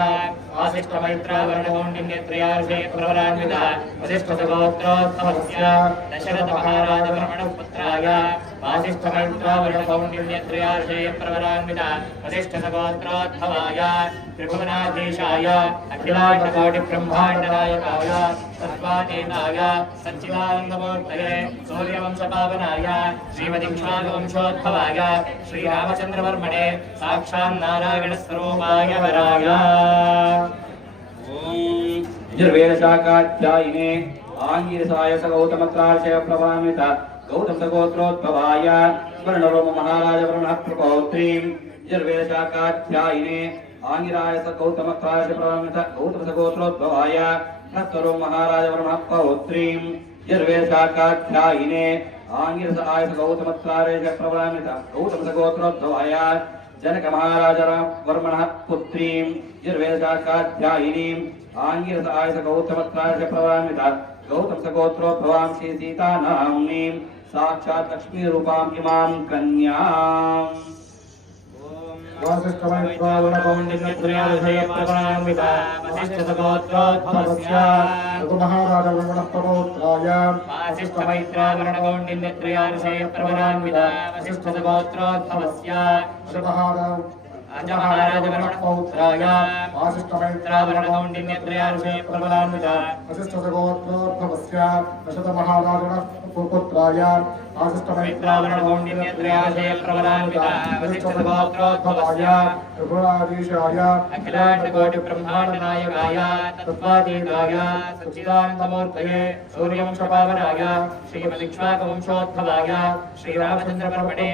वासिष्ठमैत्रावरणगौण्डिन्यत्रयार्षयप्रवरान्वित वसिष्ठगोत्रोद्भवस्य दशरथमहाराजवर्मणः पुत्राय वासिष्ठमैत्रावरणगौण्डिन्यत्रयार्षयप्रवरान्वित वसिष्ठगोत्रोद्भवाय त्रिभुवनाधीशाय अखिलाण्डकोटिब्रह्माण्डनायकाय तत्त्वातीताय सच्चिदानन्दमूर्तये सूर्यवंशपावनाय श्रीमदीक्षागवंशोद्भवाय श्रीरामचन्द्रवर्मणे साक्षान्नारायणस्वरूपाय वराय. यजुर्वेद शाखाध्यायिने आंगिरसाय गौतमत्रार्ष्य प्रवामित गौतम गोत्रोद्भवाय स्वर्णरोम महाराज वर्मः प्रपौत्रीं यजुर्वेद शाखाध्यायिने आंगिराय गौतमत्रार्ष्य प्रवामित गौतम गोत्रोद्भवाय स्वर्णरोम महाराज वर्मः पौत्रीं यजुर्वेद शाखाध्यायिने आंगिरसाय गौतमत्रार्ष्य प्रवामित गौतम गोत्रोद्भवाय जनक महाराज वर्मणः पुत्रीं यजुर्वेद शाखाध्यायिनीं आंगिरसाय गौतमत्रार्ष्य प्रवामित गौतम गोत्रोद्भवां श्री सीता नाम्नीं साक्षात् लक्ष्मी रूपां इमां कन्याम्. वासिष्ठमैत्रावरणगौण्डिन्यत्रयार्षयप्रवरान्वित वसिष्ठगोत्रोद्भवस्य रघुमहाराजवर्मणः प्रपौत्राय वासिष्ठमैत्रावरणगौण्डिन्यत्रयार्षयप्रवरान्वित वसिष्ठगोत्रोद्भवस्य अजमहाराजवर्मणपौत्राय वासिष्ठमैत्रावरणकौण्डिन्यत्रयार्षे प्रबलान्वित वसिष्ठसगोत्रोद्भवस्य दशरथमहाराजनः पुत्राय वासिष्ठमैत्रावरणकौण्डिन्यत्रयार्षे प्रबलान्वित वसिष्ठसगोत्रोद्भवस्य रघुनाथीशाय अखिलाण्डकोटिब्रह्माण्डनायकाय तत्त्वातीताय सच्चिदानन्दमूर्तये सूर्यवंशपावनाय श्रीमदिक्ष्वाकवंशोद्भवाय श्रीरामचन्द्रवर्मणे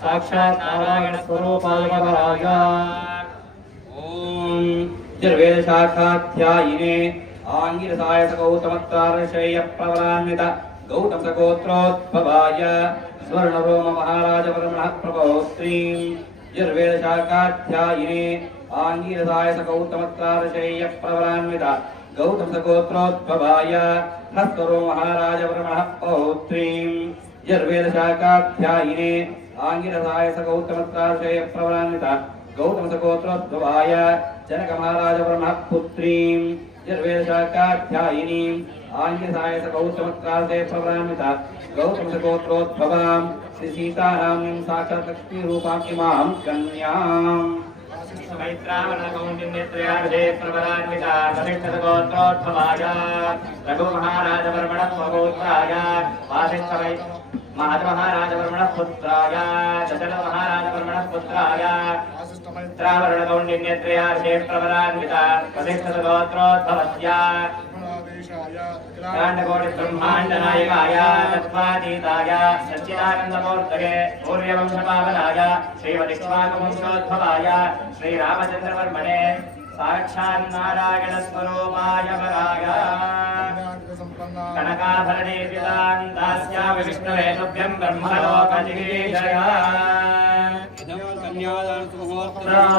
साक्षात् नारायणस्वरूपाय वराय ओम निर्वेदशाखाध्यायिने आंगिरसाय सकौतमत्तारशेय प्रवरान्वित गौतम सगोत्रोद्भवाय स्वर्णरोम महाराजवर्मणः प्रभोस्त्रीं यर्वेदशाखाध्यायिने आंगिरसाय सकौतमत्तारशेय प्रवरान्वित गौतम सगोत्रोद्भवाय हस्तरो महाराजवर्मणः पौत्रीं यर्वेदशाखाध्यायिने आंगिरसाय सकौतमत्तारशेय प्रवरान्वित गौतम सगोत्रोद्भवाय जनक महाराजवर्मणः पुत्रीं यर्वेदशाखाध्यायिनीं आंगिरसाय सकौतमत्तारशेय प्रवरान्वित गौतम सगोत्रोद्भवां श्री सीतारामं साक्षात् लक्ष्मीरूपां इमां कन्याम् मैत्रावरणकौण्डिन्यत्रयार्षे प्रबलान्वित वसिष्ठसगोत्रोद्भवाय रघुमहाराजवर्मणः पौत्राय महाराजवर्मणः पुत्राय दशरथमहाराजवर्मणः पुत्राय मैत्रावरणकौण्डिन्यत्रयार्षे प्रबलान्वित वसिष्ठसगोत्रोद्भवस्य ब्रह्माण्डनायकाय तत्त्वातीताय सच्चिदानन्दमूर्तये सूर्यवंशपावनाय श्रीमदिक्ष्वाकवंशोद्भवाय श्रीरामचन्द्रवर्मणे साक्षान्नारायणस्वरूपाय वराय कनकाभरणे दास्यामि विष्णवे तुभ्यं ब्रह्मलोकजिगीषय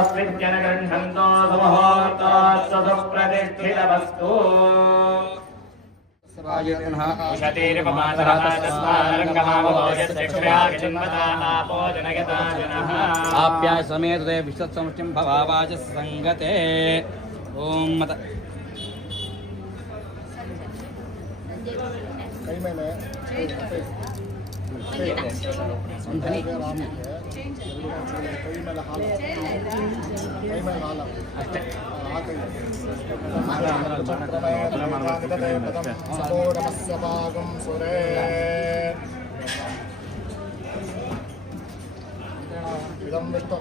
स्विद्यनगृह्णन्तो सुमुहूर्तोऽस्तु सुप्रतिष्ठितमस्तु आप्याय समेत विश्वसंष्टिं भवावाच संगते ओम मत कई ಮೇಲೆ ಕೈ ಮೇಲೆ ಹಾಲು ಅಷ್ಟೇ ಸಗೋರಮಸ್ಯ ಭಾಗಂ ಸುರೇ ಇದಂ ವಿಷ್ಣು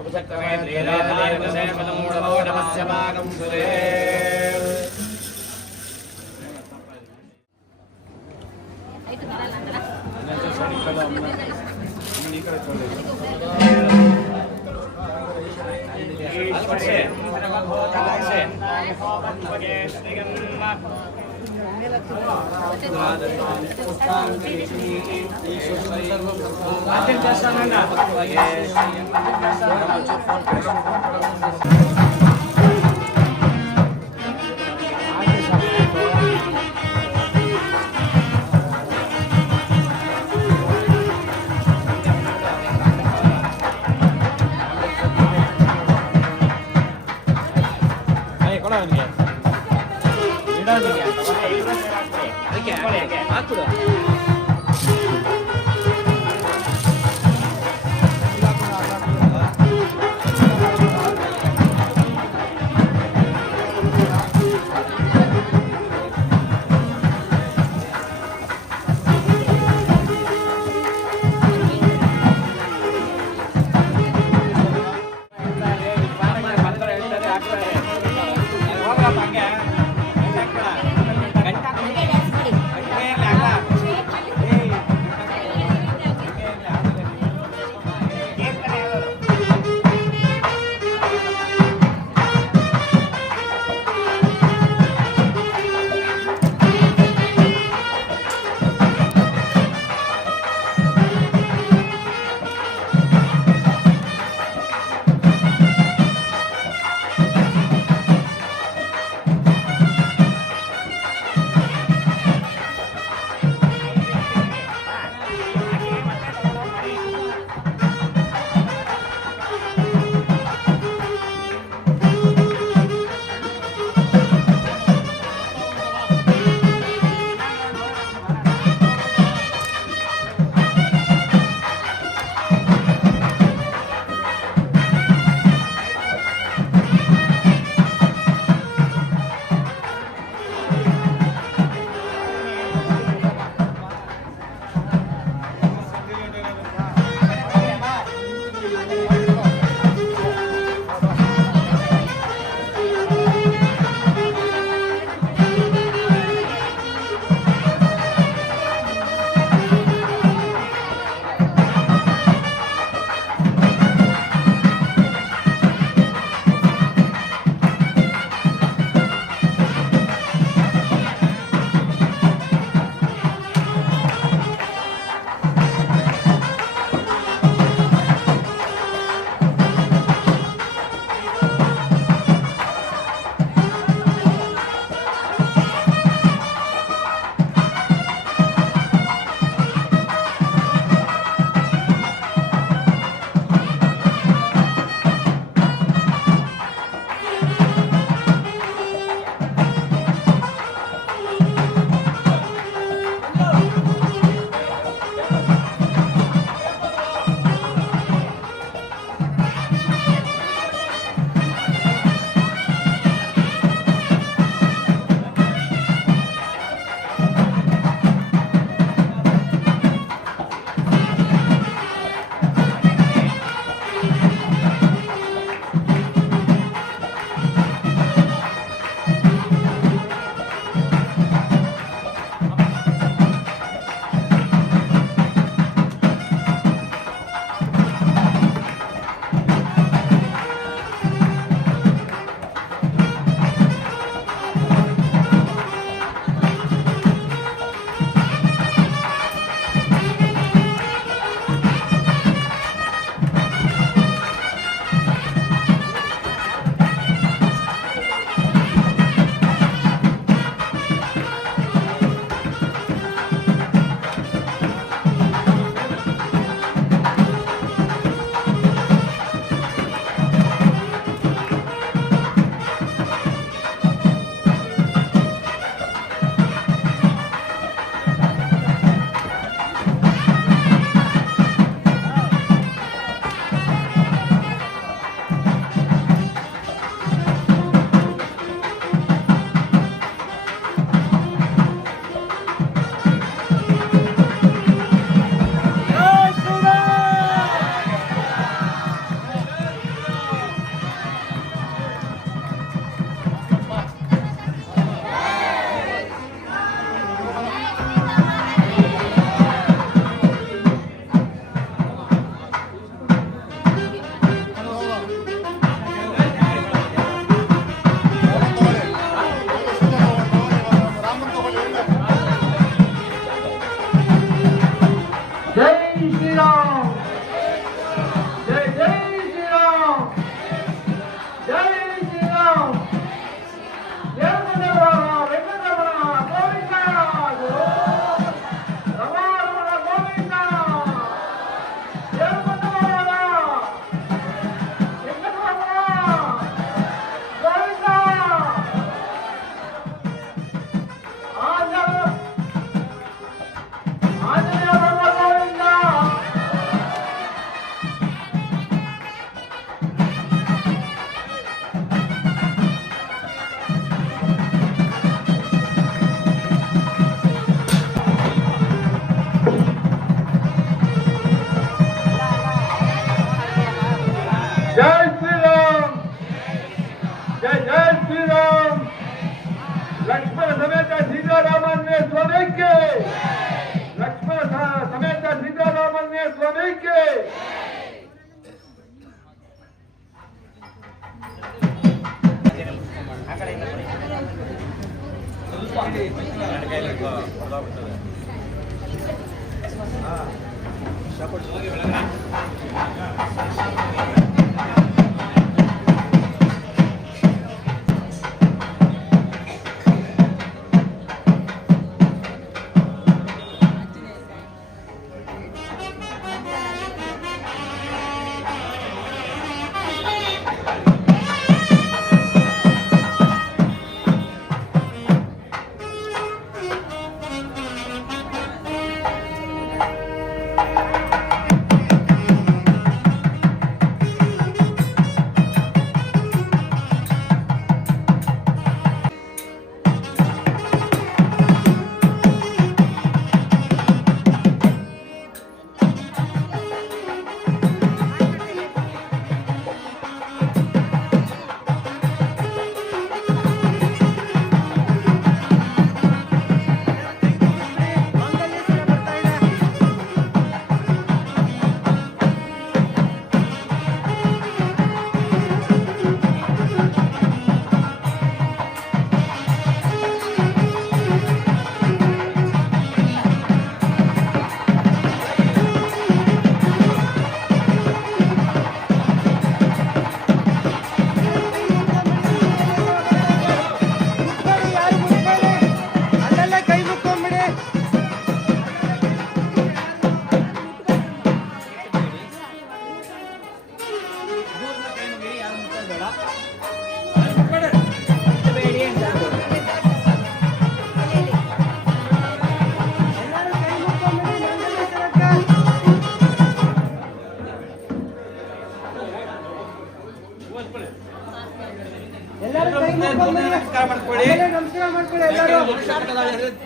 ಸ್ವಾಮಿಗೆ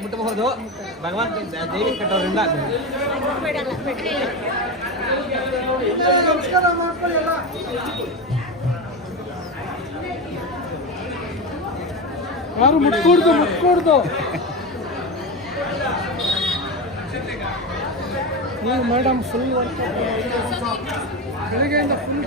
ಮುಟ್ಟಬಹುದು ಭಗವಾನ್ ದೇವಿ ಕಟ್ಟೋದ್ರಿಂದ ಯಾರು ಮುಟ್ಕೊಡ್ದು ನೀವು ಮೇಡಮ್ ಫುಲ್ ಬೆಳಗ್ಗೆಯಿಂದ ಫುಲ್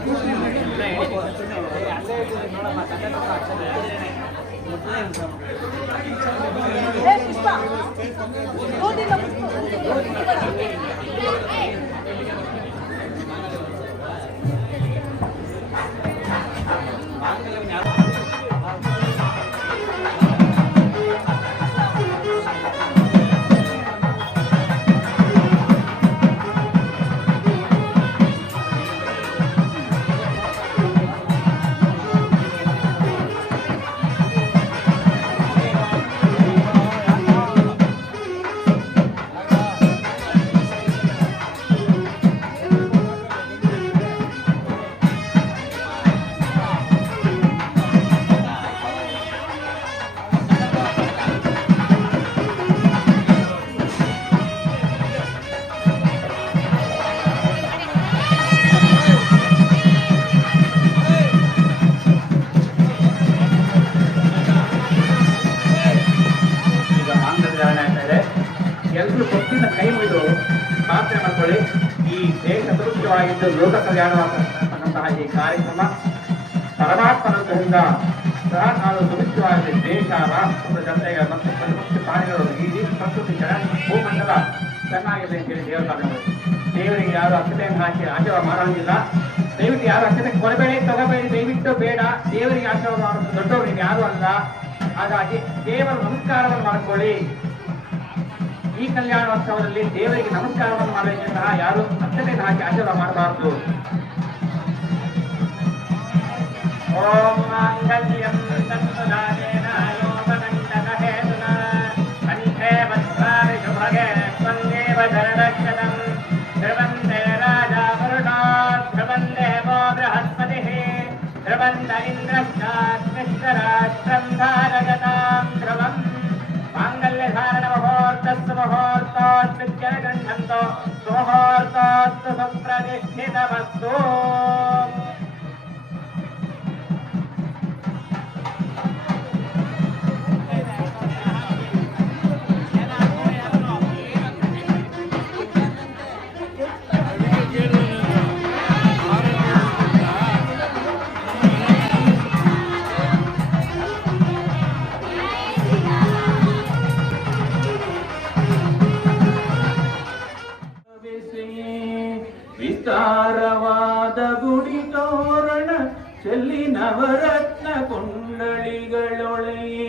ಎಲ್ಲರೂ ಭಕ್ತಿಯಿಂದ ಕೈ ಮುಗಿದು ಪ್ರಾರ್ಥನೆ ಮಾಡ್ಕೊಳ್ಳಿ. ಈ ದೇಶ ಸುರಕ್ಷಿತವಾಗಿದ್ದು ಲೋಕ ಕಲ್ಯಾಣವಾದಂತಹ ಈ ಕಾರ್ಯಕ್ರಮ ಪರಮಾತ್ಮನಿಂದ ಸಹ ನಾವು ಸುರಕ್ಷಿತವಾಗಿ ದೇಶ ರಾಷ್ಟ್ರದ ಜನತೆಗೆ ಮತ್ತು ಪ್ರತಿಪಕ್ಷ ಪ್ರಾಣಿಗಳು ಈ ರೀತಿ ಪ್ರಕೃತಿ ಭೂಮಂಡಲ ಚೆನ್ನಾಗಿದೆ ಅಂತೇಳಿ ದೇವರಿಗೆ ಯಾರು ಅಕ್ಷತೆಯನ್ನು ಹಾಕಿ ಆಶೀರ್ವಾದ ಮಾಡೋಂಗಿಲ್ಲ. ದಯವಿಟ್ಟು ಯಾರು ಅಕ್ಷತೆ ಕೊಡಬೇಡಿ, ತಗೋಬೇಡಿ, ದಯವಿಟ್ಟು ಬೇಡ. ದೇವರಿಗೆ ಆಶೀರ್ವಾದ ಮಾಡೋದು ದೊಡ್ಡವರು ಯಾರು ಅಲ್ಲ. ಹಾಗಾಗಿ ಕೇವಲ ನಮಸ್ಕಾರವನ್ನು ಮಾಡಿಕೊಳ್ಳಿ. ಈ ಕಲ್ಯಾಣೋತ್ಸವದಲ್ಲಿ ದೇವರಿಗೆ ನಮಸ್ಕಾರವನ್ನು ಮಾಡಬೇಕಂತಹ ಯಾರು ಅಕ್ಷತೆಯನ್ನು ಹಾಕಿ ಆಶೀರ್ವಾದ ಮಾಡಬಾರದು. ಓಂ ಮಾಂಗಲ್ಯಂ ತಂತುದಾನೇನ ಯೋಗನಂದಕಹೇತುನ ಕಂಠೇ ಭದ್ರಾಣಿ ಶುಭಗೆ ತ್ವಂದೇವ ಜನರಕ್ಷತಂ ಧ್ರುವಂದೇ ರಾಜಾ ವರುಣಾತ್ ಧ್ರುವಂದೇ ವೋ ಬೃಹಸ್ಪತಿಃ ಧ್ರುವಂತ ಇಂದ್ರಶ್ಚಾತ್ಮಿಶ್ರರಾಷ್ಟ್ರಂ ಧಾರಯತಾಂ ಧ್ರುವಂ ಮಾಂಗಲ್ಯಧಾರಣ ಮುಹೂರ್ತಸ್ಸು ಮುಹೂರ್ತೋತ್ಪಿತ್ಯಗಂಧಂತೋ ಸುಮುಹೂರ್ತೋಸ್ತು ಸುಪ್ರತಿಷ್ಠಿತಮಸ್ತು. ವಿಸ್ತಾರವಾದ ಗುಡಿ ತೋರಣ ಚೆಲ್ಲಿ ನವರತ್ನ ಕುಂಡಳಿಗಳೊಳೆಯೇ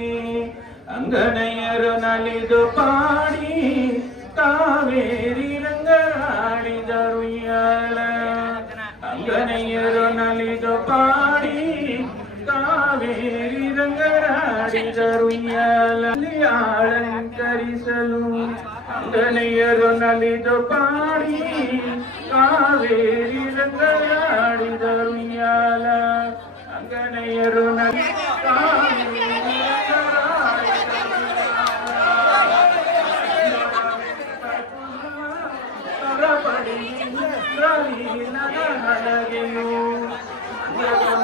ಅಂಗನಯ್ಯರು ನಲಿದು ಪಾಡಿ ಕಾವೇರಿ ರಂಗರಾಡಿದರು ಯಾಳ ಅಂಗನಯ್ಯರು ನಲಿದು ಪಾಡಿ ಕಾವೇರಿ ರಂಗರಾಡಿದರು ಅಲಂಕರಿಸಲು ಅಂಗನಯ್ಯರು ನಲಿದು ಪಾಡಿ ಕಾವೇರಿ ರಂಗರಾಡಿದರು ಯಾಲ ಅಂಗನಯ್ಯರು ನಲಿದು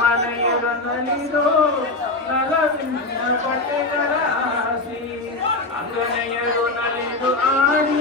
ಮನೆಯರು ನಲಿದು ನಲವಿನ ಪಟ್ಟೆಗಳ ಆಸಿ ಅಂಗನೆಯರು ನಲಿದು ಆಡಿ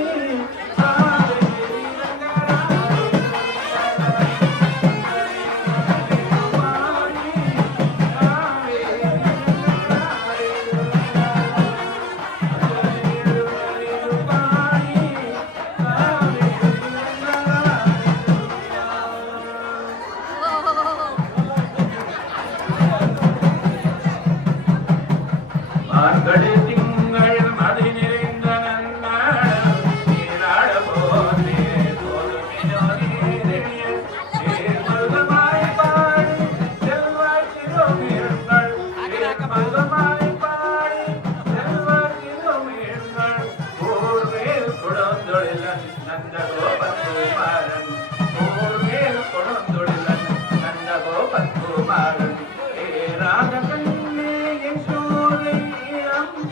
ಮಾರ್ಗಡೆ ತಿಂಗಳ ಮದಿನಿಂದ ನನ್ನ ನೀರಾಡಬೋದೆ ತೋರು ಮರುಗಮಾಯ ಪಾಡಿ ಚೆಲ್ವ ಕಿಲೋಮೀಟರ್ ಮರುಗಮಾಯ ಪಾಡಿ ಚೆಲ್ವ ಕಿಲೋಮೀಟರ್ ಊರ್ವೇಲ್ ಕೊಡೊಂದೊಳಿಲ್ಲ ನನ್ನ ಗೋಪತ್ತು ಮಾರನ್ ಊರ್ವೇಲ್ ಕೊಡೊಂದೊಳಿಲ್ಲ ನನ್ನ ಗೋಪತ್ತು ಮಾರನ್ ಹೇ ರಾಗ ಕಣ್ಣೆ ಯಶೋದೆ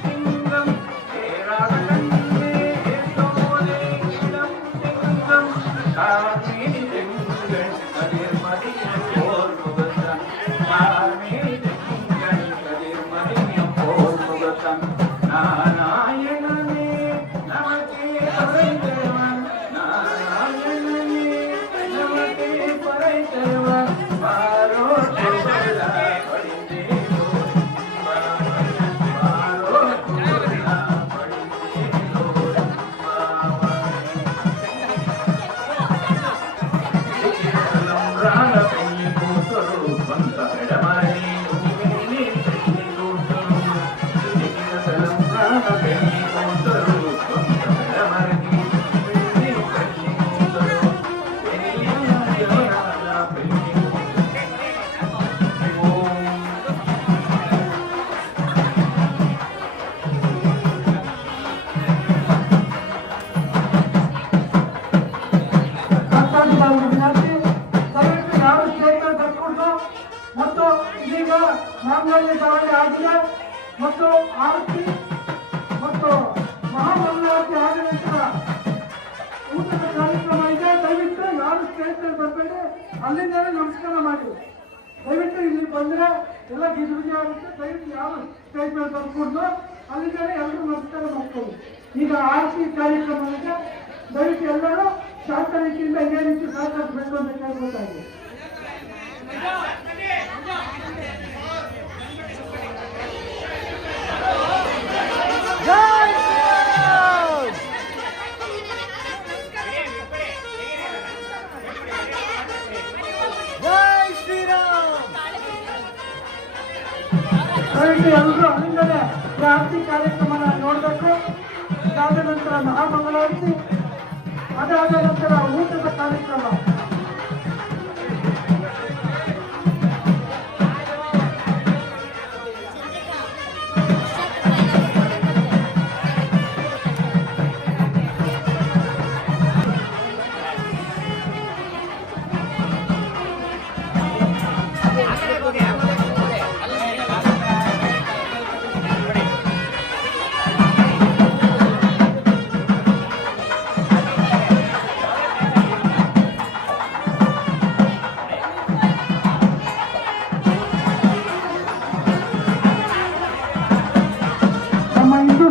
சிங்கம் ஏராளே ஏசோலே இளம் சிங்கம் காமேனி தெங்கள் கதிர் மதிய போர் முகத்தன் காமேனி தெங்கள் கதிர் மதிய போர் முகத்தன் நாராயணனே நமக்கே பறைத்தவன் நாராயணனே நமக்கே பறைத்தவன் பாரோ ಮತ್ತು ಇದೀಗ ಮಾಂಗಲ್ಯ ಧಾರಣೆ ಆಗಿದೆ ಮತ್ತು ಆರತಿ ಮತ್ತು ಮಹಾಮಂಗಳಾರತಿ ಆದ ನಂತರ ಊಟದ ಕಾರ್ಯಕ್ರಮ ಇದೆ. ದಯವಿಟ್ಟು ಯಾರು ಸ್ಟೇಜ್ ಮೇಲೆ ಬರಬೇಡಿ, ಅಲ್ಲಿಂದಲೇ ನಮಸ್ಕಾರ ಮಾಡಿ. ದಯವಿಟ್ಟು ಇಲ್ಲಿ ಬಂದರೆ ಎಲ್ಲ ಗಿಜುಗಿ ಆಗುತ್ತೆ. ದಯವಿಟ್ಟು ಯಾರು ಸ್ಟೇಜ್ ಮೇಲೆ ಬರ್ಕೊಂಡು ಅಲ್ಲಿಂದಲೇ ಎಲ್ಲರೂ ನಮಸ್ಕಾರ ಮಾಡ್ಕೊಳ್ಳಿ. ಈಗ ಆರತಿ ಕಾರ್ಯಕ್ರಮ ಇದೆ. ದಯವಿಟ್ಟು ಎಲ್ಲರೂ ಶಾಂತ ರೀತಿಯಿಂದ ಇದೇ ರೀತಿ ಸಹಕರಿಸಬೇಕು ಅಂತ ಕೇಳ್ಕೊತಾಯಿದೆ. ಎಲ್ಲರೂ ಅಲ್ಲಿಂದಲೇ ಆರತಿ ಕಾರ್ಯಕ್ರಮನ ನೋಡಬೇಕು. ಅದಾದ ನಂತರ ಮಹಾಮಂಗಳಾರತಿ, ಅದಾದ ನಂತರ ಊಟದ ಕಾರ್ಯಕ್ರಮ.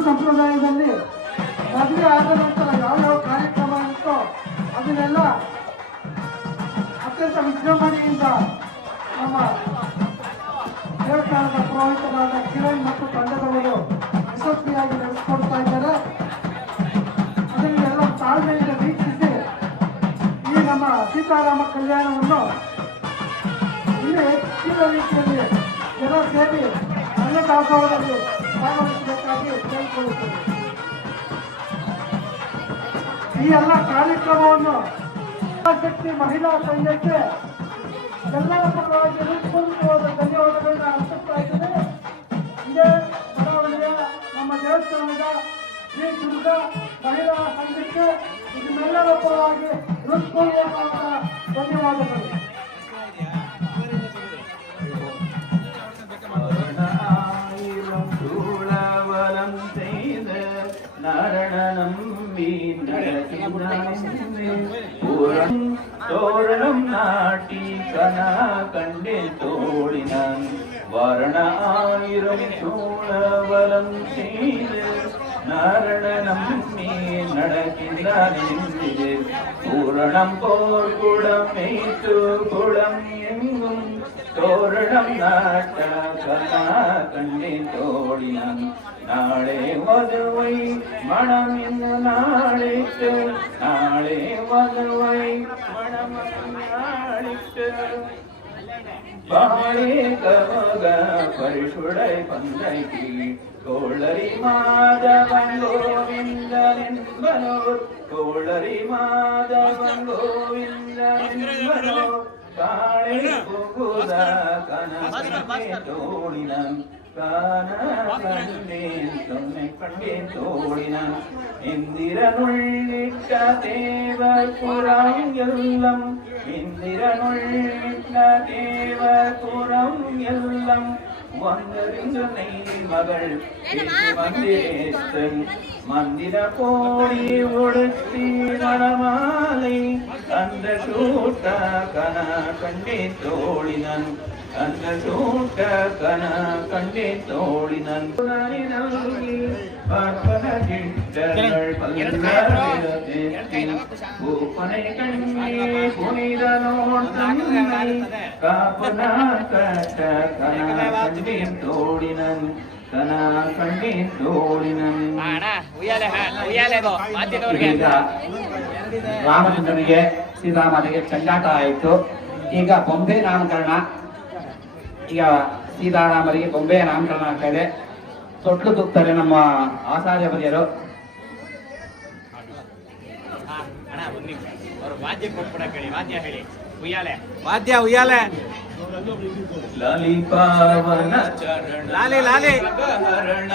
ಸಂಪ್ರದಾಯದಲ್ಲಿ ಮದುವೆ ಆದ ನಂತರ ಯಾವ್ಯಾವ ಕಾರ್ಯಕ್ರಮ ಇತ್ತೋ ಅದನ್ನೆಲ್ಲ ಅತ್ಯಂತ ವಿಜೃಂಭಣೆಯಿಂದ ನಮ್ಮ ದೇವಸ್ಥಾನದ ಪುರೋಹಿತರಾದ ಕಿರಣ್ ಮತ್ತು ತಂಡದವರು ಯಶಸ್ವಿಯಾಗಿ ನಡೆಸಿಕೊಡ್ತಾ ಇದ್ದಾರೆ. ಅದನ್ನೆಲ್ಲ ತಾಳ್ಮೆಯಿಂದ ವೀಕ್ಷಿಸಿ ಈ ನಮ್ಮ ಸೀತಾರಾಮ ಕಲ್ಯಾಣವನ್ನು ಇಲ್ಲಿ ಹೆಚ್ಚಿನ ರೀತಿಯಲ್ಲಿ ಜನ ಸೇರಿ ಅನ್ನದಾಸೋಹದಲ್ಲಿ ಭಾಗವಹಿಸಬೇಕಾಗಿ ಕೇಳಿಕೊಳ್ಳುತ್ತದೆ. ಈ ಎಲ್ಲ ಕಾರ್ಯಕ್ರಮವನ್ನು ಶಕ್ತಿ ಮಹಿಳಾ ಸಂಘಕ್ಕೆ ಎಲ್ಲರ ಪರವಾಗಿ ಹೃತ್ಪೂರ್ವಕವಾದ ಧನ್ಯವಾದಗಳನ್ನ ಅರ್ಪಿಸ್ತಾ ಇದ್ದೇನೆ. ಇದೇ ಬಡಾವಣೆಯ ನಮ್ಮ ದೇವಸ್ಥಾನದ ಶ್ರೀ ದುರ್ಗ ಮಹಿಳಾ ಸಂಘಕ್ಕೆ ಇದನ್ನೆಲ್ಲರ ಪರವಾಗಿ ಹೃತ್ಪೂರ್ವಕವಾದ ಧನ್ಯವಾದಗಳು. தோரணம் நாட்டி கனா கண்டே தோழினான் வரண ஆயிரம் சூழவலம் செய்து நாரணனம் நீ நடக்கின்றான் என்றிது பூரணம் போர் குடம் மேய்த்து குடம் எங்கும் தோரணம் நாட்ட கனா கண்டே தோழினான் நாளே மதுவை மனம் இನ್ನು நாளிட்டு நாளே மதுவை மனம் நாளிட்டு பாளே கமக பரிசுடை பந்தைக்கு கோளரி மாதவன் கோவிந்தனென்பனோர் கோளரி மாதவன் கோவிந்தனென்பனோர் காளை புகுத கனகே தோழினன் கண்டேன் தோழினான் இந்திரனுள்ளிட்ட தேவர் புறம் எல்லாம் இந்திரனுள்ளிட்ட தேவர் புறம் எல்லாம் வந்தறிந்து நெய் மகள் வந்தேத்தன் மந்திர கோடி உடுத்தி நடமாலை அந்த சூட்ட கன கண்டே தோழினன் அந்த சூட்ட கன கண்டே தோழினன் பார்ப்பன சிட்டர்கள் பூப்பனை கண்ணே புனிதனோன் தன்னை காப்பன கட்ட கன கண்டே தோழினன் ಕನ ಕಣ್ಣಿ ತೋಳಿನನ್. ಈಗ ರಾಮಚಂದ್ರನಿಗೆ ಸೀತಾರಾಮನಿಗೆ ಚಂಡಾಟ ಆಯಿತು. ಈಗ ಬೊಂಬೆ ನಾಮಕರಣ. ಈಗ ಸೀತಾರಾಮರಿಗೆ ಬೊಂಬೆಯ ನಾಮಕರಣ ಆಗ್ತಾ ಇದೆ. ತೊಟ್ಲು ತುಕ್ತಾರೆ ನಮ್ಮ ಆಚಾರ್ಯ ಬದಿಯರು. ವಾದ್ಯ ಉಯ್ಯಾಲೆ ಲಾಲಿ ಪಾವನ ಚರಣ ಲಾಲಿ ಲಾಲಿ ಹರಣ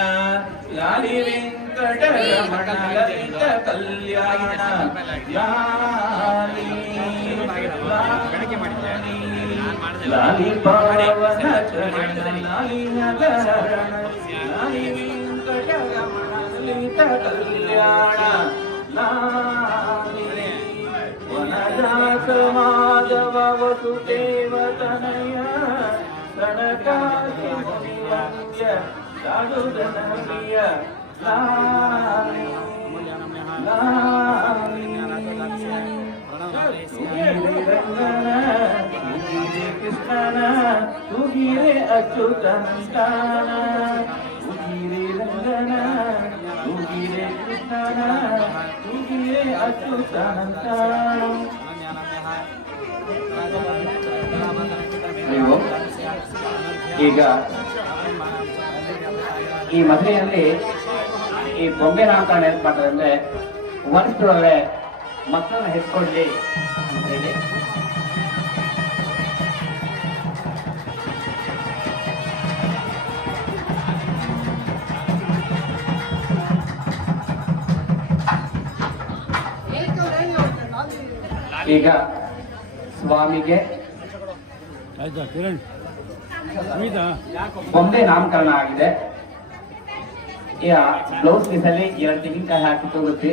ಲಾಲಿ ವೆಂಕಟರಮಣ ಲಲಿತ ಕಲ್ಯಾಣ ಲಾಲಿ ಲಾಲಿ ಪಾವನ ಚರಣ ಲಾಲಿ ನಗರಣ ಲಾಲಿ ವೆಂಕಟರಮಣ ಲಲಿತ ಕಲ್ಯಾಣ ಲಾಲಿ ವನದಾಸ ಮಾಧವ ವಸುದೇವ ತನಯ ಸನಕಾದಿ ಮುನಿವಂದ್ಯ ಸಾಧುಧನಪ್ರಿಯ ಲಾಲಿ ಲಾಲಿ ತುಗಿರೆ ರಂಗನ ತುಗಿರೆ ಕೃಷ್ಣನ ತುಗಿರೆ ಅಚ್ಯುತನಂತಾನ ತುಗಿರೆ ರಂಗನ ತುಗಿರೆ ಕೃಷ್ಣನ ತುಗಿರೆ ಅಚ್ಯುತನಂತಾನ. ನೀವು ಈಗ ಈ ಮದುವೆಯಲ್ಲಿ ಈ ಬೊಂಬೆ ನಾಮಕರಣ ಏನ್ ಮಾಡ್ತಾರೆ ಅಂದ್ರೆ ವರ್ಷದೊಳಗೆ ಮಕ್ಕಳನ್ನ ಹೆಚ್ಕೊಳ್ಳಿ ಅಂತ ಹೇಳಿ ಈಗ ಸ್ವಾಮಿಗೆ ಬೊಂಬೆ ನಾಮಕರಣ ಆಗಿದೆ. ಈಗ ಬ್ಲೌಸ್ ಪೀಸಲ್ಲಿ 2 ತೆಂಗಿನಕಾಯಿ ಹಾಕಿ ತೋರಿಸಿ.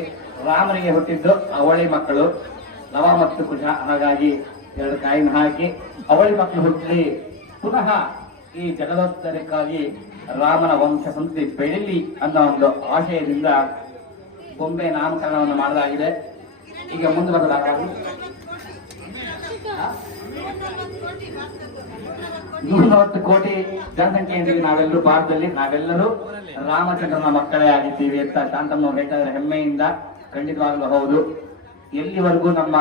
ರಾಮನಿಗೆ ಹುಟ್ಟಿದ್ದು ಅವಳಿ ಮಕ್ಕಳು ಲವ ಮತ್ತು ಕುಶ, ಹಾಗಾಗಿ 2 ಕಾಯಿನ ಹಾಕಿ ಅವಳಿ ಮಕ್ಕಳು ಹುಟ್ಟಿ ಪುನಃ ಈ ಜಗದೋದ್ಧಾರಕ್ಕಾಗಿ ರಾಮನ ವಂಶ ಸಂತತಿ ಬೆಳಿಲಿ ಅನ್ನೋ ಒಂದು ಆಶಯದಿಂದ ಬೊಂಬೆ ನಾಮಕರಣವನ್ನು ಮಾಡಲಾಗಿದೆ. ಈಗ ಮುಂದೆ ಬರಲಾಗಿ 140 ಕೋಟಿ ಜನಸಂಖ್ಯೆಯೊಂದಿಗೆ ನಾವೆಲ್ಲರೂ ಭಾರತದಲ್ಲಿ ನಾವೆಲ್ಲರೂ ರಾಮಚಂದ್ರನ ಮಕ್ಕಳೇ ಆಗಿದ್ದೀವಿ ಅಂತ ಶಾಂತಮ್ಮ ಹೇಳ್ತಾ ಇದ್ದಾರೆ ಹೆಮ್ಮೆಯಿಂದ. ಖಂಡಿತವಾಗ್ಲೂ ಹೌದು. ಎಲ್ಲಿವರೆಗೂ ನಮ್ಮ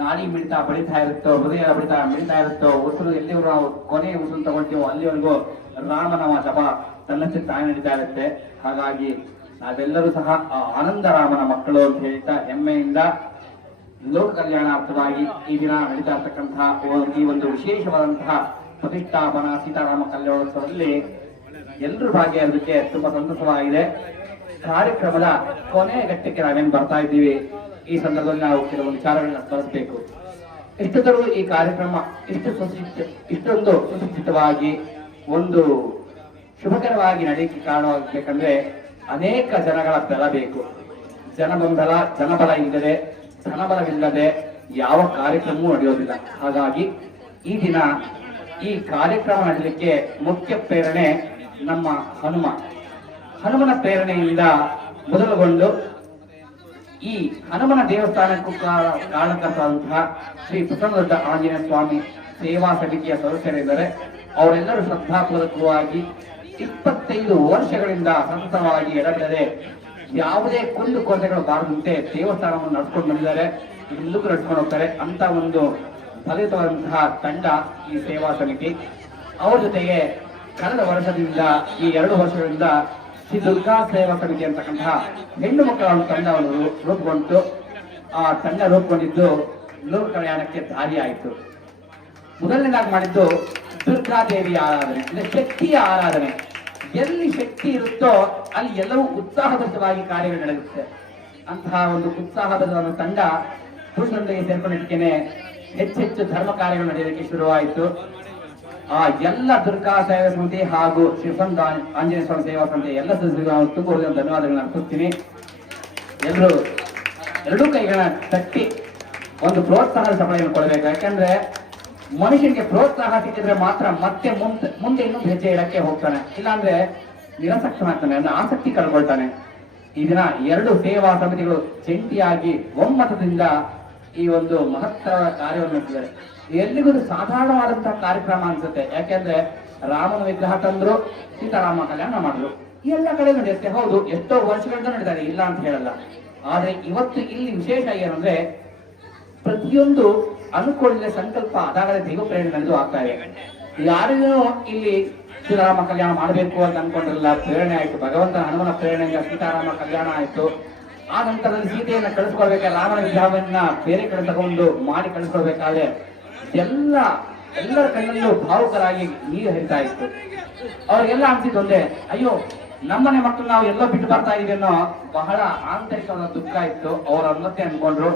ನಾಡಿ ಮಿಡಿತ ಬಡಿತಾ ಇರುತ್ತೋ, ಹೃದಯ ಬಡಿತ ಮಿಡಿತಾ ಇರುತ್ತೋ, ಉಸಿರು ಎಲ್ಲಿವರೆಗೂ ನಾವು ಕೊನೆ ಉಸಿರು ತಗೊಳ್ತೀವೋ ಅಲ್ಲಿವರೆಗೂ ರಾಮನಾಮ ಜಪ ತನ್ನಷ್ಟೇ ತಾಯಿ ನಡೀತಾ ಇರುತ್ತೆ. ಹಾಗಾಗಿ ನಾವೆಲ್ಲರೂ ಸಹ ಆ ಆನಂದರಾಮನ ಮಕ್ಕಳು ಅಂತ ಹೇಳ್ತಾ ಹೆಮ್ಮೆಯಿಂದ ಲೋಕ ಕಲ್ಯಾಣಾರ್ಥವಾಗಿ ಈ ದಿನ ನಡೀತಾ ಇರ್ತಕ್ಕಂತಹ ಈ ಒಂದು ವಿಶೇಷವಾದಂತಹ ಪ್ರತಿಷ್ಠಾಪನಾ ಸೀತಾರಾಮ ಕಲ್ಯಾಣೋತ್ಸವದಲ್ಲಿ ಎಲ್ಲರೂ ಭಾಗಿಯಾಗೋದಕ್ಕೆ ತುಂಬಾ ಸಂತಸವಾಗಿದೆ. ಕಾರ್ಯಕ್ರಮದ ಕೊನೆಯ ಘಟ್ಟಕ್ಕೆ ನಾವೇನು ಬರ್ತಾ ಇದ್ದೀವಿ. ಈ ಸಂದರ್ಭದಲ್ಲಿ ನಾವು ಕೆಲವು ವಿಚಾರಗಳನ್ನ ಸ್ಮರಿಸಬೇಕು. ಇಷ್ಟೊತ್ತರೂ ಈ ಕಾರ್ಯಕ್ರಮ ಇಷ್ಟೊಂದು ಸುಸಜ್ಜಿತವಾಗಿ ಒಂದು ಶುಭಕರವಾಗಿ ನಡೆಯಕ್ಕೆ ಕಾರಣವಾಗಬೇಕಂದ್ರೆ ಅನೇಕ ಜನಗಳ ಬೆಲ ಬೇಕು. ಜನಬಲ ಇಲ್ಲದೆ ಧನಬಲವಿಲ್ಲದೆ ಯಾವ ಕಾರ್ಯಕ್ರಮವೂ ನಡೆಯೋದಿಲ್ಲ. ಹಾಗಾಗಿ ಈ ದಿನ ಈ ಕಾರ್ಯಕ್ರಮ ನಡೆಯಲಿಕ್ಕೆ ಮುಖ್ಯ ಪ್ರೇರಣೆ ನಮ್ಮ ಹನುಮನ ಪ್ರೇರಣೆಯಿಂದ ಮೊದಲುಗೊಂಡು ಈ ಹನುಮನ ದೇವಸ್ಥಾನಕ್ಕೂ ಕಾರಣಕರ್ತಂತಹ ಶ್ರೀ ಪ್ರಸನ್ನದೊಡ್ಡ ಆಂಜನೇಯ ಸ್ವಾಮಿ ಸೇವಾ ಸಮಿತಿಯ ಸದಸ್ಯರಿದ್ದಾರೆ. ಅವರೆಲ್ಲರೂ ಶ್ರದ್ಧಾಪೂರ್ವಕವಾಗಿ 25 ವರ್ಷಗಳಿಂದ ಸತತವಾಗಿ ಎಡಬಿಡದೆ ಯಾವುದೇ ಕುಂದು ಕೊರತೆಗಳು ಬಾರದಂತೆ ದೇವಸ್ಥಾನವನ್ನು ನಡೆಸ್ಕೊಂಡು ಬಂದಿದ್ದಾರೆ. ಮುಂದಕ್ಕೂ ನಡ್ಸ್ಕೊಂಡು ಹೋಗ್ತಾರೆ ಅಂತ ಒಂದು ಫಲಿತವಾದಂತಹ ತಂಡ ಈ ಸೇವಾ ಸಮಿತಿ. ಅವರ ಜೊತೆಗೆ ಕಳೆದ ವರ್ಷದಿಂದ ಈ 2 ವರ್ಷಗಳಿಂದ ಶ್ರೀ ದುರ್ಗಾ ಸೇವಾ ಸಮಿತಿ ಅಂತಕ್ಕಂತಹ ಹೆಣ್ಣು ಮಕ್ಕಳ ಒಂದು ತಂಡವನ್ನು ರೂಪುಗೊಂಡು ಆ ತಂಡ ರೂಪುಗೊಂಡಿದ್ದು ಲೋಕ ಕಲ್ಯಾಣಕ್ಕೆ ದಾರಿಯಾಯಿತು. ಮೊದಲನೇದಾಗಿ ಮಾಡಿದ್ದು ದುರ್ಗಾದೇವಿಯ ಆರಾಧನೆ, ಅಂದ್ರೆ ಶಕ್ತಿಯ ಆರಾಧನೆ. ಎಲ್ಲಿ ಶಕ್ತಿ ಇರುತ್ತೋ ಅಲ್ಲಿ ಎಲ್ಲವೂ ಉತ್ಸಾಹಭರಿತವಾಗಿ ಕಾರ್ಯಗಳು ನಡೆಯುತ್ತೆ. ಅಂತಹ ಒಂದು ಉತ್ಸಾಹಭರಿತ ತಂಡ ಪುರುಷರೊಂದಿಗೆ ಸೇರ್ಕೊಂಡಿದ್ದೇನೆ ಹೆಚ್ಚೆಚ್ಚು ಧರ್ಮ ಕಾರ್ಯಗಳು ನಡೆಯೋದಕ್ಕೆ ಶುರುವಾಯಿತು. ಆ ಎಲ್ಲ ದುರ್ಗಾ ಸೇವಾ ಸಮಿತಿ ಹಾಗೂ ಶ್ರೀಸಂತ ಆಂಜನೇಯ ಸ್ವಾಮಿ ಸೇವಾ ಸಮಿತಿ ಎಲ್ಲ ಸದಸ್ಯರು ತುಂಬ ಧನ್ಯವಾದಗಳನ್ನು ಅರ್ಪಿಸ್ತೀನಿ. ಎಲ್ಲರೂ ಎರಡೂ ಕೈಗಳನ್ನ ತಟ್ಟಿ ಒಂದು ಪ್ರೋತ್ಸಾಹದ ಸಭೆಯನ್ನು ಕೊಡಬೇಕು. ಯಾಕಂದ್ರೆ ಮನುಷ್ಯನಿಗೆ ಪ್ರೋತ್ಸಾಹ ಸಿಕ್ಕಿದ್ರೆ ಮಾತ್ರ ಮತ್ತೆ ಮುಂದೆ ಇನ್ನೊಂದು ಹೆಜ್ಜೆ ಇಡಕ್ಕೆ ಹೋಗ್ತಾನೆ, ಇಲ್ಲಾಂದ್ರೆ ನಿರಾಸಕ್ತನಾಗ್ತಾನೆ, ಅಂದ್ರೆ ಆಸಕ್ತಿ ಕಳ್ಕೊಳ್ತಾನೆ. ಈ ದಿನ 2 ಸೇವಾ ಸಮಿತಿಗಳು ಜಂಟಿಯಾಗಿ ಒಮ್ಮತದಿಂದ ಈ ಒಂದು ಮಹತ್ತರ ಕಾರ್ಯವನ್ನು ನಡೆಸಿದ್ದಾರೆ. ಎಲ್ಲಿಗೂ ಸಾಧಾರಣವಾದಂತಹ ಕಾರ್ಯಕ್ರಮ ಅನ್ಸುತ್ತೆ. ಯಾಕೆಂದ್ರೆ ರಾಮನ ವಿಗ್ರಹ ತಂದ್ರು, ಸೀತಾರಾಮ ಕಲ್ಯಾಣ ಮಾಡಿದ್ರು, ಎಲ್ಲ ಕಡೆ ನಡೆಯುತ್ತೆ. ಹೌದು, ಎಷ್ಟೋ ವರ್ಷಗಳಿಂದ ನಡೀತಾರೆ, ಇಲ್ಲ ಅಂತ ಹೇಳಲ್ಲ. ಆದ್ರೆ ಇವತ್ತು ಇಲ್ಲಿ ವಿಶೇಷ ಏನಂದ್ರೆ ಪ್ರತಿಯೊಂದು ಅನುಕೂಲದ ಸಂಕಲ್ಪ ಅದಾಗಲೇ ದೈವ ಪ್ರೇರಣೆ ನಡೆದು ಆಗ್ತಾ ಇದೆ. ಯಾರಿಗೂ ಇಲ್ಲಿ ಶ್ರೀರಾಮ ಕಲ್ಯಾಣ ಮಾಡಬೇಕು ಅಂತ ಅನ್ಕೊಂಡಿರಲ್ಲ, ಪ್ರೇರಣೆ ಆಯ್ತು. ಭಗವಂತನ ಹನುಮನ ಪ್ರೇರಣೆಯಿಂದ ಸೀತಾರಾಮ ಕಲ್ಯಾಣ ಆಯ್ತು. ಆ ನಂತರದಲ್ಲಿ ಸೀತೆಯನ್ನ ಕಳಿಸ್ಕೊಳ್ಬೇಕಾದ್ರೆ ರಾಮನ ವಿಗ್ರಹವನ್ನ ಬೇರೆ ಕಡೆ ತಗೊಂಡು ಮಾಡಿ ಕಳಿಸ್ಕೊಳ್ಬೇಕಾದ್ರೆ ಎಲ್ಲರ ಕಣ್ಣಲ್ಲೂ ಭಾವುಕರಾಗಿ ನೀರು ಹರಿತಾ ಇತ್ತು. ಅವ್ರಿಗೆಲ್ಲ ಅನ್ಸಿದ್ದು ಒಂದೇ, ಅಯ್ಯೋ ನಮ್ಮನೆ ಮಕ್ಕಳು ನಾವು ಎಲ್ಲೋ ಬಿಟ್ಟು ಬರ್ತಾ ಇದೀವಿ ಅನ್ನೋ ಬಹಳ ಆಂತರಿಕವಾದ ದುಃಖ ಇತ್ತು. ಅವ್ರ ಅನ್ನತ್ತೆ ಅನ್ಕೊಂಡ್ರು,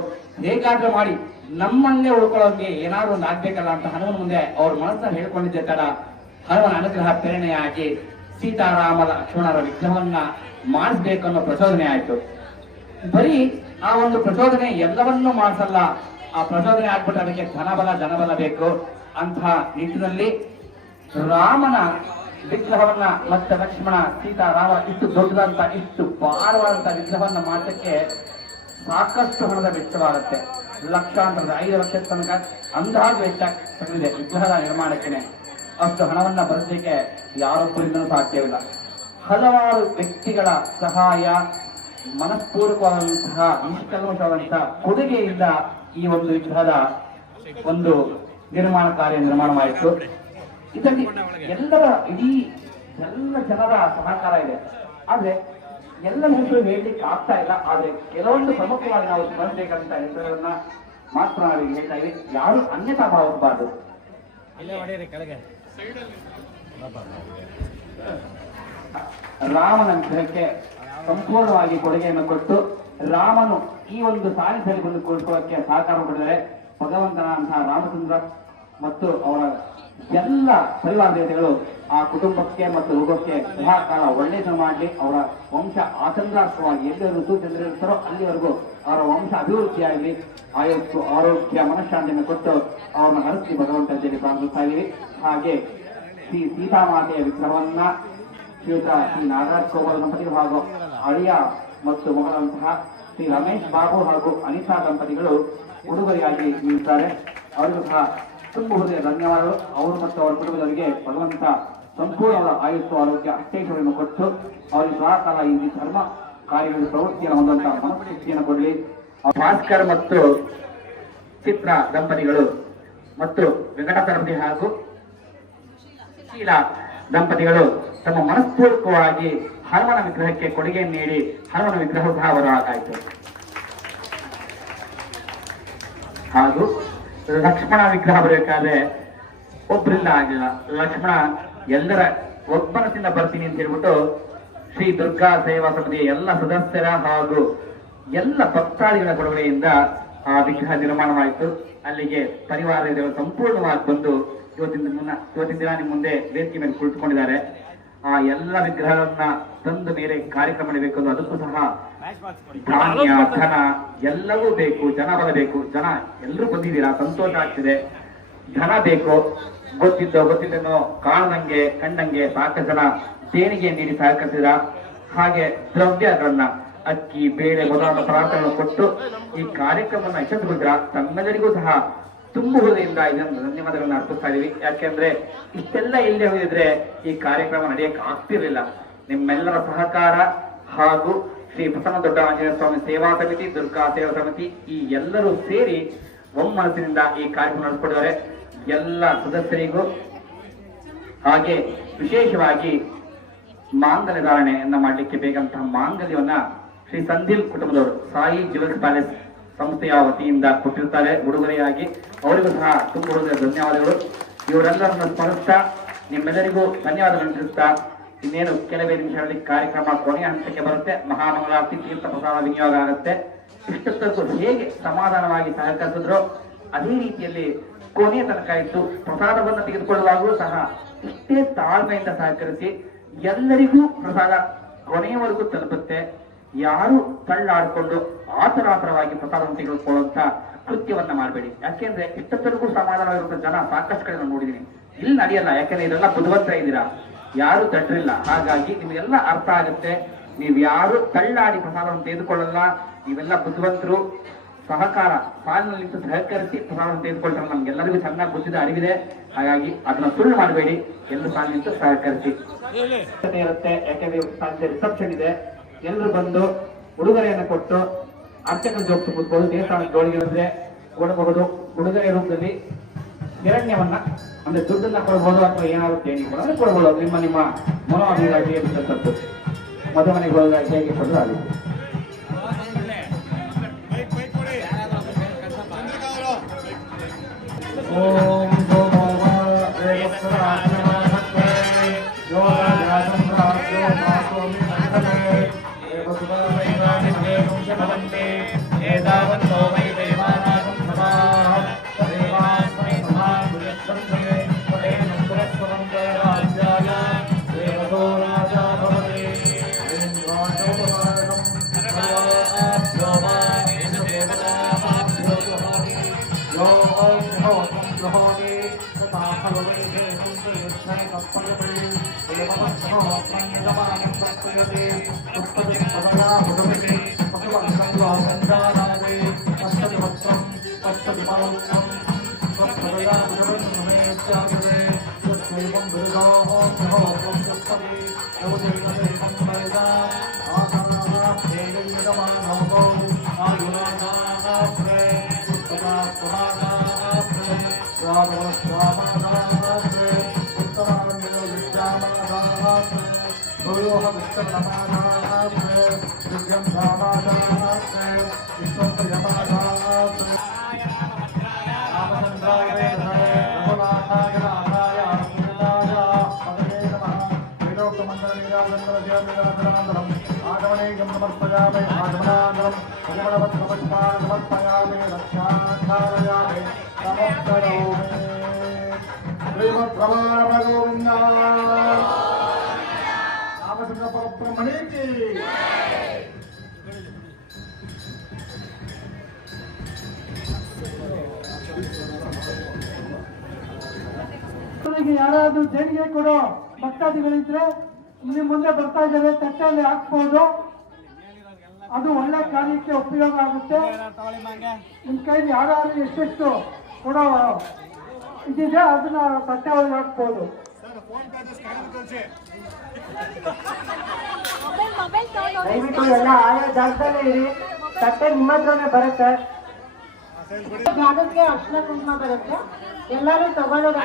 ಹೇಗಾದ್ರೂ ಮಾಡಿ ನಮ್ಮನ್ನೇ ಉಳ್ಕೊಳ್ಳೋಂಗೆ ಏನಾದ್ರು ಒಂದು ಆಗ್ಬೇಕಲ್ಲ ಅಂತ ಹನುಮನ ಮುಂದೆ ಅವ್ರ ಮನಸ್ಸನ್ನು ಹೇಳ್ಕೊಂಡಿದ್ದೆ ತಡ ಹನುಮನ ಅನುಗ್ರಹ ಪ್ರೇರಣೆಯಾಗಿ ಸೀತಾರಾಮ ಲಕ್ಷ್ಮಣರ ವಿಗ್ರಹವನ್ನ ಮಾಡಿಸ್ಬೇಕು ಅನ್ನೋ ಪ್ರಚೋದನೆ ಆಯ್ತು. ಬರೀ ಆ ಒಂದು ಪ್ರಚೋದನೆ ಎಲ್ಲವನ್ನೂ ಮಾಡಿಸಲ್ಲ, ಆ ಪ್ರಚೋದನೆ ಆಗ್ಬಿಟ್ಟು ಅದಕ್ಕೆ ಜನಬಲ ಬೇಕು. ಅಂತ ನಿಟ್ಟಿನಲ್ಲಿ ರಾಮನ ವಿಗ್ರಹವನ್ನ ಮತ್ತೆ ಲಕ್ಷ್ಮಣ ಸೀತಾರಾಮ ಇಷ್ಟು ದೊಡ್ಡದಂತ ಇಷ್ಟು ಭಾರವಾದಂತ ವಿಗ್ರಹವನ್ನ ಮಾಡೋಕ್ಕೆ ಸಾಕಷ್ಟು ಹಣದ ವೆಚ್ಚವಾಗುತ್ತೆ. ಲಕ್ಷಾಂತರದ 5 ಲಕ್ಷದ ತನಕ ಅಂದಾಜು ವೆಚ್ಚ ತಗಲಿದೆ ವಿಗ್ರಹದ ನಿರ್ಮಾಣಕ್ಕೆ. ಅಷ್ಟು ಹಣವನ್ನ ಬರೆಸಲಿಕ್ಕೆ ಯಾರೊಬ್ಬರಿಂದಲೂ ಸಾಧ್ಯವಿಲ್ಲ. ಹಲವಾರು ವ್ಯಕ್ತಿಗಳ ಸಹಾಯ, ಮನಸ್ಪೂರ್ವಕವಾದಂತಹ ನಿಷ್ಕಲ್ಮಶವಾದಂತಹ ಕೊಡುಗೆಯಿಂದ ಈ ಒಂದು ವಿಗ್ರಹದ ಒಂದು ನಿರ್ಮಾಣವಾಯಿತು. ಇದರಲ್ಲಿ ಎಲ್ಲ ಜನರ ಸಹಕಾರ ಇದೆ. ಆದ್ರೆ ಎಲ್ಲ ಹೆಸರು ಹೇಳಲಿಕ್ಕೆ ಆಗ್ತಾ ಇಲ್ಲ. ಆದ್ರೆ ಕೆಲವೊಂದು ಪ್ರಮುಖವಾಗಿ ನಾವು ಸ್ಮರಿಸಬೇಕಂತ ಹೆಸರುಗಳನ್ನ ಮಾತ್ರ ನಾವೀಗ ಹೇಳ್ತಾ ಇದ್ದೀವಿ. ಯಾರು ಅನ್ಯತಾ ಭಾವಿಸಬಾರ್ದು. ರಾಮನ ವಿಗ್ರಹಕ್ಕೆ ಸಂಪೂರ್ಣವಾಗಿ ಕೊಡುಗೆಯನ್ನು ಕೊಟ್ಟು ರಾಮನು ಈ ಒಂದು ಸಾನ್ನಿಧ್ಯದಲ್ಲಿ ಬಂದು ಕೂಡಿಕೊಳ್ಳಕ್ಕೆ ಸಹಕಾರ ಕೊಟ್ಟಿದ್ದಾರೆ. ಭಗವಂತನಂತಹ ರಾಮಚಂದ್ರ ಮತ್ತು ಅವರ ಎಲ್ಲ ಪರಿವಾರ ದೇವತೆಗಳು ಆ ಕುಟುಂಬಕ್ಕೆ ಮತ್ತು ರೋಗಕ್ಕೆ ಸಹಕಾರ ಒಳ್ಳೆಯದನ್ನು ಮಾಡಲಿ. ಅವರ ವಂಶ ಆತಂಕಾರ್ಥವಾಗಿ ಎಲ್ಲರೂ ಚಂದ್ರಿರ್ತಾರೋ ಅಲ್ಲಿವರೆಗೂ ಅವರ ವಂಶ ಅಭಿವೃದ್ಧಿಯಾಗಲಿ. ಆಯಸ್ಸು, ಆರೋಗ್ಯ, ಮನಃಶಾಂತಿಯನ್ನು ಕೊಟ್ಟು ಅವರನ್ನು ಹರಿಸಿ ಭಗವಂತ ಅಂತೇಳಿ ಪ್ರಾರ್ಥಿಸ್ತಾ ಇದ್ದೀವಿ. ಹಾಗೆ ಶ್ರೀ ಸೀತಾಮಾತೆಯ ವಿಗ್ರಹವನ್ನ ಶ್ರೀಯುತ ಶ್ರೀ ನಾಗರಾಜ್ ಕೋವಲ್ ದಂಪತಿಗಳು ಹಾಗೂ ಅಳಿಯ ಮತ್ತು ಮಗಳಂತಹ ಶ್ರೀ ರಮೇಶ್ ಬಾಬು ಹಾಗೂ ಅನಿತಾ ದಂಪತಿಗಳು ಉಡುಗೊರೆಯಾಗಿ ನೀಡುತ್ತಾರೆ. ಅವರಿಗೂ ಸಹ ತುಂಬ ಹೃದಯ ಧನ್ಯವಾದಗಳು. ಅವರು ಮತ್ತು ಅವರ ಕುಟುಂಬದವರಿಗೆ ಭಗವಂತ ಸಂಪೂರ್ಣ ಆಯುಸ್ಸು, ಆರೋಗ್ಯ, ಅಷ್ಟೈಶ್ವರ್ಯವನ್ನು ಕೊಟ್ಟು ಅವರಿಗೆ ಸದಾಕಾಲ ಈ ಧರ್ಮ ಕಾರ್ಯಗಳಲ್ಲಿ ಪ್ರವೃತ್ತಿಯನ್ನು ಹೊಂದುವಂತಹ ಮನಸ್ಥಿತಿಯನ್ನು ಕೊಡಲಿ. ಭಾಸ್ಕರ್ ಮತ್ತು ಚಿತ್ರ ದಂಪತಿಗಳು ಮತ್ತು ವೆಂಕಟಪತಿ ಹಾಗೂ ಶೀಲಾ ದಂಪತಿಗಳು ತಮ್ಮ ಮನಸ್ಪೂರ್ವಕವಾಗಿ ಹನುಮನ ವಿಗ್ರಹಕ್ಕೆ ಕೊಡುಗೆ ನೀಡಿ ಹನುಮನ ವಿಗ್ರಹ ಸಹ ಹೊರಹಾಕಾಯಿತು. ಹಾಗೂ ಲಕ್ಷ್ಮಣ ವಿಗ್ರಹ ಬರಬೇಕಾದ್ರೆ ಒಬ್ಬರಿಂದ ಆಗಲಿಲ್ಲ. ಲಕ್ಷ್ಮಣ ಎಲ್ಲರ ಒಬ್ಬನದಿಂದ ಬರ್ತೀನಿ ಅಂತ ಹೇಳ್ಬಿಟ್ಟು ಶ್ರೀ ದುರ್ಗಾ ಸೇವಾ ಸಮಿತಿಯ ಎಲ್ಲ ಸದಸ್ಯರ ಹಾಗೂ ಎಲ್ಲ ಭಕ್ತಾದಿಗಳ ಕೊಡುಗೆಯಿಂದ ಆ ವಿಗ್ರಹ ನಿರ್ಮಾಣವಾಯಿತು. ಅಲ್ಲಿಗೆ ಪರಿವಾರದವರು ಸಂಪೂರ್ಣವಾಗಿ ಬಂದು ಇವತ್ತಿನ ದಿನ ನಿಮ್ಮ ಮುಂದೆ ವೇದಿಕೆ ಮೇಲೆ ಕುಳಿತುಕೊಂಡಿದ್ದಾರೆ. ಆ ಎಲ್ಲ ವಿಗ್ರಹಗಳನ್ನ ತಂದು ಮೇಲೆ ಕಾರ್ಯಕ್ರಮ ಮಾಡಬೇಕು ಅಂದ್ರೆ ಅದಕ್ಕೂ ಸಹ ಧಾನ್ಯ, ಧನ ಎಲ್ಲವೂ ಬೇಕು, ಜನ ಬರಬೇಕು. ಜನ ಎಲ್ಲರೂ ಬಂದಿದ್ದೀರಾ, ಸಂತೋಷ ಆಗ್ತಿದೆ. ಧನ ಬೇಕು, ಗೊತ್ತಿದ್ದನೋ ಕಾಣದಂಗೆ ಕಂಡಂಗೆ ಸಾಕಷ್ಟು ಜನ ದೇಣಿಗೆ ನೀಡಿ ಸಹಕರಿಸಿದ. ಹಾಗೆ ದ್ರವ್ಯಗಳನ್ನ ಅಕ್ಕಿ, ಬೇಳೆ ಮೊದಲಾದ ಪದಾರ್ಥಗಳನ್ನು ಕೊಟ್ಟು ಈ ಕಾರ್ಯಕ್ರಮವನ್ನು ಯಶಸ್ವಿಗೊಳಿಸಿದ ತಮ್ಮೆಲ್ಲರಿಗೂ ಸಹ ತುಂಬು ಹೃದಯದಿಂದ ಇದನ್ನು ಧನ್ಯವಾದಗಳನ್ನ ಅರ್ಪಿಸ್ತಾ ಇದೀವಿ. ಯಾಕೆಂದ್ರೆ ಇಷ್ಟೆಲ್ಲ ಇಲ್ಲದೆ ಹೋಗಿದ್ರೆ ಈ ಕಾರ್ಯಕ್ರಮ ನಡೆಯಕ್ಕೆ ಆಗ್ತಿರ್ಲಿಲ್ಲ. ನಿಮ್ಮೆಲ್ಲರ ಸಹಕಾರ ಹಾಗೂ ಶ್ರೀ ಪ್ರಸನ್ನ ದೊಡ್ಡ ಆಂಜನೇಯ ಸ್ವಾಮಿ ಸೇವಾ ಸಮಿತಿ, ದುರ್ಗಾ ಸೇವಾ ಸಮಿತಿ ಈ ಎಲ್ಲರೂ ಸೇರಿ ಒಮ್ಮನಸ್ಸಿನಿಂದ ಈ ಕಾರ್ಯಕ್ರಮ ನಡೆಸಿಕೊಟ್ಟಿದ್ದಾರೆ. ಎಲ್ಲ ಸದಸ್ಯರಿಗೂ ಹಾಗೆ ವಿಶೇಷವಾಗಿ ಮಾಂಗಲ್ಯ ಧಾರಣೆಯನ್ನ ಮಾಡಲಿಕ್ಕೆ ಬೇಕಂತಹ ಮಾಂಗಲ್ಯವನ್ನ ಶ್ರೀ ಸಂದಿಲ್ ಕುಟುಂಬದವರು ಸಾಯಿ ಜ್ಯುವೆಲ್ಸ್ ಪ್ಯಾಲೇಸ್ ಸಂಸ್ಥೆಯ ವತಿಯಿಂದ ಕೊಟ್ಟಿರ್ತಾರೆ ಉಡುಗೊರೆಯಾಗಿ. ಅವರಿಗೂ ಸಹ ತುಂಬ ಧನ್ಯವಾದಗಳು. ಇವರೆಲ್ಲರನ್ನ ಸ್ಮರಿಸ್ತಾ ನಿಮ್ಮೆಲ್ಲರಿಗೂ ಧನ್ಯವಾದಗಳನ್ನು ತಿಳಿಸ್ತಾ ಇನ್ನೇನು ಕೆಲವೇ ನಿಮಿಷಗಳಲ್ಲಿ ಕಾರ್ಯಕ್ರಮ ಕೊನೆಯ ಹಂತಕ್ಕೆ ಬರುತ್ತೆ. ಮಹಾಮಂಗಳಾರತಿ ತೀರ್ಥ ಪ್ರಸಾದ ವಿನಿಯೋಗ ಆಗುತ್ತೆ. ಇಷ್ಟೊತ್ತಕ್ಕೂ ಹೇಗೆ ಸಮಾಧಾನವಾಗಿ ಸಹಕರಿಸಿದ್ರು ಅದೇ ರೀತಿಯಲ್ಲಿ ಕೊನೆಯ ತನಕ ಇದ್ದು ಪ್ರಸಾದವನ್ನು ತೆಗೆದುಕೊಳ್ಳುವಾಗಲೂ ಸಹ ಇಷ್ಟೇ ತಾಳ್ಮೆಯಿಂದ ಸಹಕರಿಸಿ ಎಲ್ಲರಿಗೂ ಪ್ರಸಾದ ಕೊನೆಯವರೆಗೂ ತಲುಪುತ್ತೆ. ಯಾರು ತಳ್ಳಾಡಿಕೊಂಡು ಆತರಾತರವಾಗಿ ಪ್ರಸಾದವನ್ನು ತೆಗೆದುಕೊಳ್ಳುವಂತ ಕೃತ್ಯವನ್ನ ಮಾಡಬೇಡಿ. ಯಾಕೆಂದ್ರೆ ಇಷ್ಟೊತ್ತರೆಗೂ ಸಮಾಧಾನವಾಗಿರುವಂತ ಜನ ಸಾಕಷ್ಟು ಕಡೆ ನಾನು ನೋಡಿದೀನಿ. ಇಲ್ಲಿ ನಡೆಯಲ್ಲ. ಯಾಕೆಂದ್ರೆ ಇದೆಲ್ಲ ಬುದ್ಧಿವಂತರ ಇದ್ದೀರಾ, ಯಾರು ತಡ್ರಿಲ್ಲ. ಹಾಗಾಗಿ ನಿಮ್ಗೆಲ್ಲ ಅರ್ಥ ಆಗುತ್ತೆ. ನೀವು ಯಾರು ತಳ್ಳಾಡಿ ಪ್ರಸಾದವನ್ನು ತೆಗೆದುಕೊಳ್ಳಲ್ಲ. ನೀವೆಲ್ಲ ಬುದ್ಧಿವಂತರು. ಸಹಕಾರ ಸಾಲಿನಲ್ಲಿ ಸಹಕರಿಸಿ ಪ್ರಸಾದವನ್ನು ತೆಗೆದುಕೊಳ್ತಾರೆ. ನಮ್ಗೆಲ್ಲರಿಗೂ ಚೆನ್ನಾಗಿ ಬುದ್ಧಿದ ಅರಿವಿದೆ. ಹಾಗಾಗಿ ಅದನ್ನ ಸುಳ್ಳು ಮಾಡಬೇಡಿ. ಎಲ್ಲರೂ ಸಾಲಿನಿಂದ ಸಹಕರಿಸಿ ಇರುತ್ತೆ. ಯಾಕೆಂದ್ರೆ ರಿಸೆಪ್ಷನ್ ಇದೆ. ಎಲ್ಲರೂ ಬಂದು ಉಡುಗೊರೆಯನ್ನು ಕೊಟ್ಟು ಅರ್ಚಕರ ಜೋಗ ಕೂತ್ಕೊಂಡು ದೇವಸ್ಥಾನದ ಜೋಳಿಗೆ ಬಂದ್ರೆ ಕೊಡಬಹುದು. ಉಡುಗೊರೆ ರೂಪದಲ್ಲಿ ಹಿರಣ್ಯವನ್ನ ಅಂದ್ರೆ ದುಡ್ಡನ್ನ ಕೊಡಬಹುದು ಅಥವಾ ಏನಾದ್ರು ದೇಣಿಗೆ ಕೊಡಬಹುದು. ನಿಮ್ಮ ಮನೋಭಿಲಾಷೆ ಇರ್ತಕ್ಕಂಥದ್ದು ಮದುವೆ ಮನೆಗೆ ಹೋದಾಗ ಹೇಗೆ ಕೊಡಲು ಆಗುತ್ತೆ. ಓಂ ಯಾರಾದ್ರೂ ದೇಣಿಗೆ ಕೊಡೋ ಭಕ್ತಾದಿಗಳಿದ್ರೆ ನಿಮ್ಮ ಮುಂದೆ ಬರ್ತಾ ಇದ್ದಾರೆ, ತಟ್ಟೆಯಲ್ಲಿ ಹಾಕ್ಬೋದು. ಅದು ಒಳ್ಳೆ ಕಾರ್ಯಕ್ಕೆ ಉಪಯೋಗ ಆಗುತ್ತೆ. ನಿಮ್ ಕೈಲಿ ಯಾರು ಎಷ್ಟೆಷ್ಟು ಕೊಡೋ ಇದಿದೆ ಅದನ್ನ ತಟ್ಟೆ ಒಳಗೆ ಹಾಕ್ಬೋದು. ದಯವಿಟ್ಟು ಎಲ್ಲ ಆಯಾ ಜಾಗದಲ್ಲೇ ಇರಿ. ತಟ್ಟೆ ನಿಮ್ಮ ಹತ್ರನೇ ಬರುತ್ತೆ. ಜಾಗಕ್ಕೆ ಅರ್ಶಿನ ಕುಂಕುಮ ಬರುತ್ತೆ, ಎಲ್ಲರೂ ತಗೊಳ್ಳೋದು.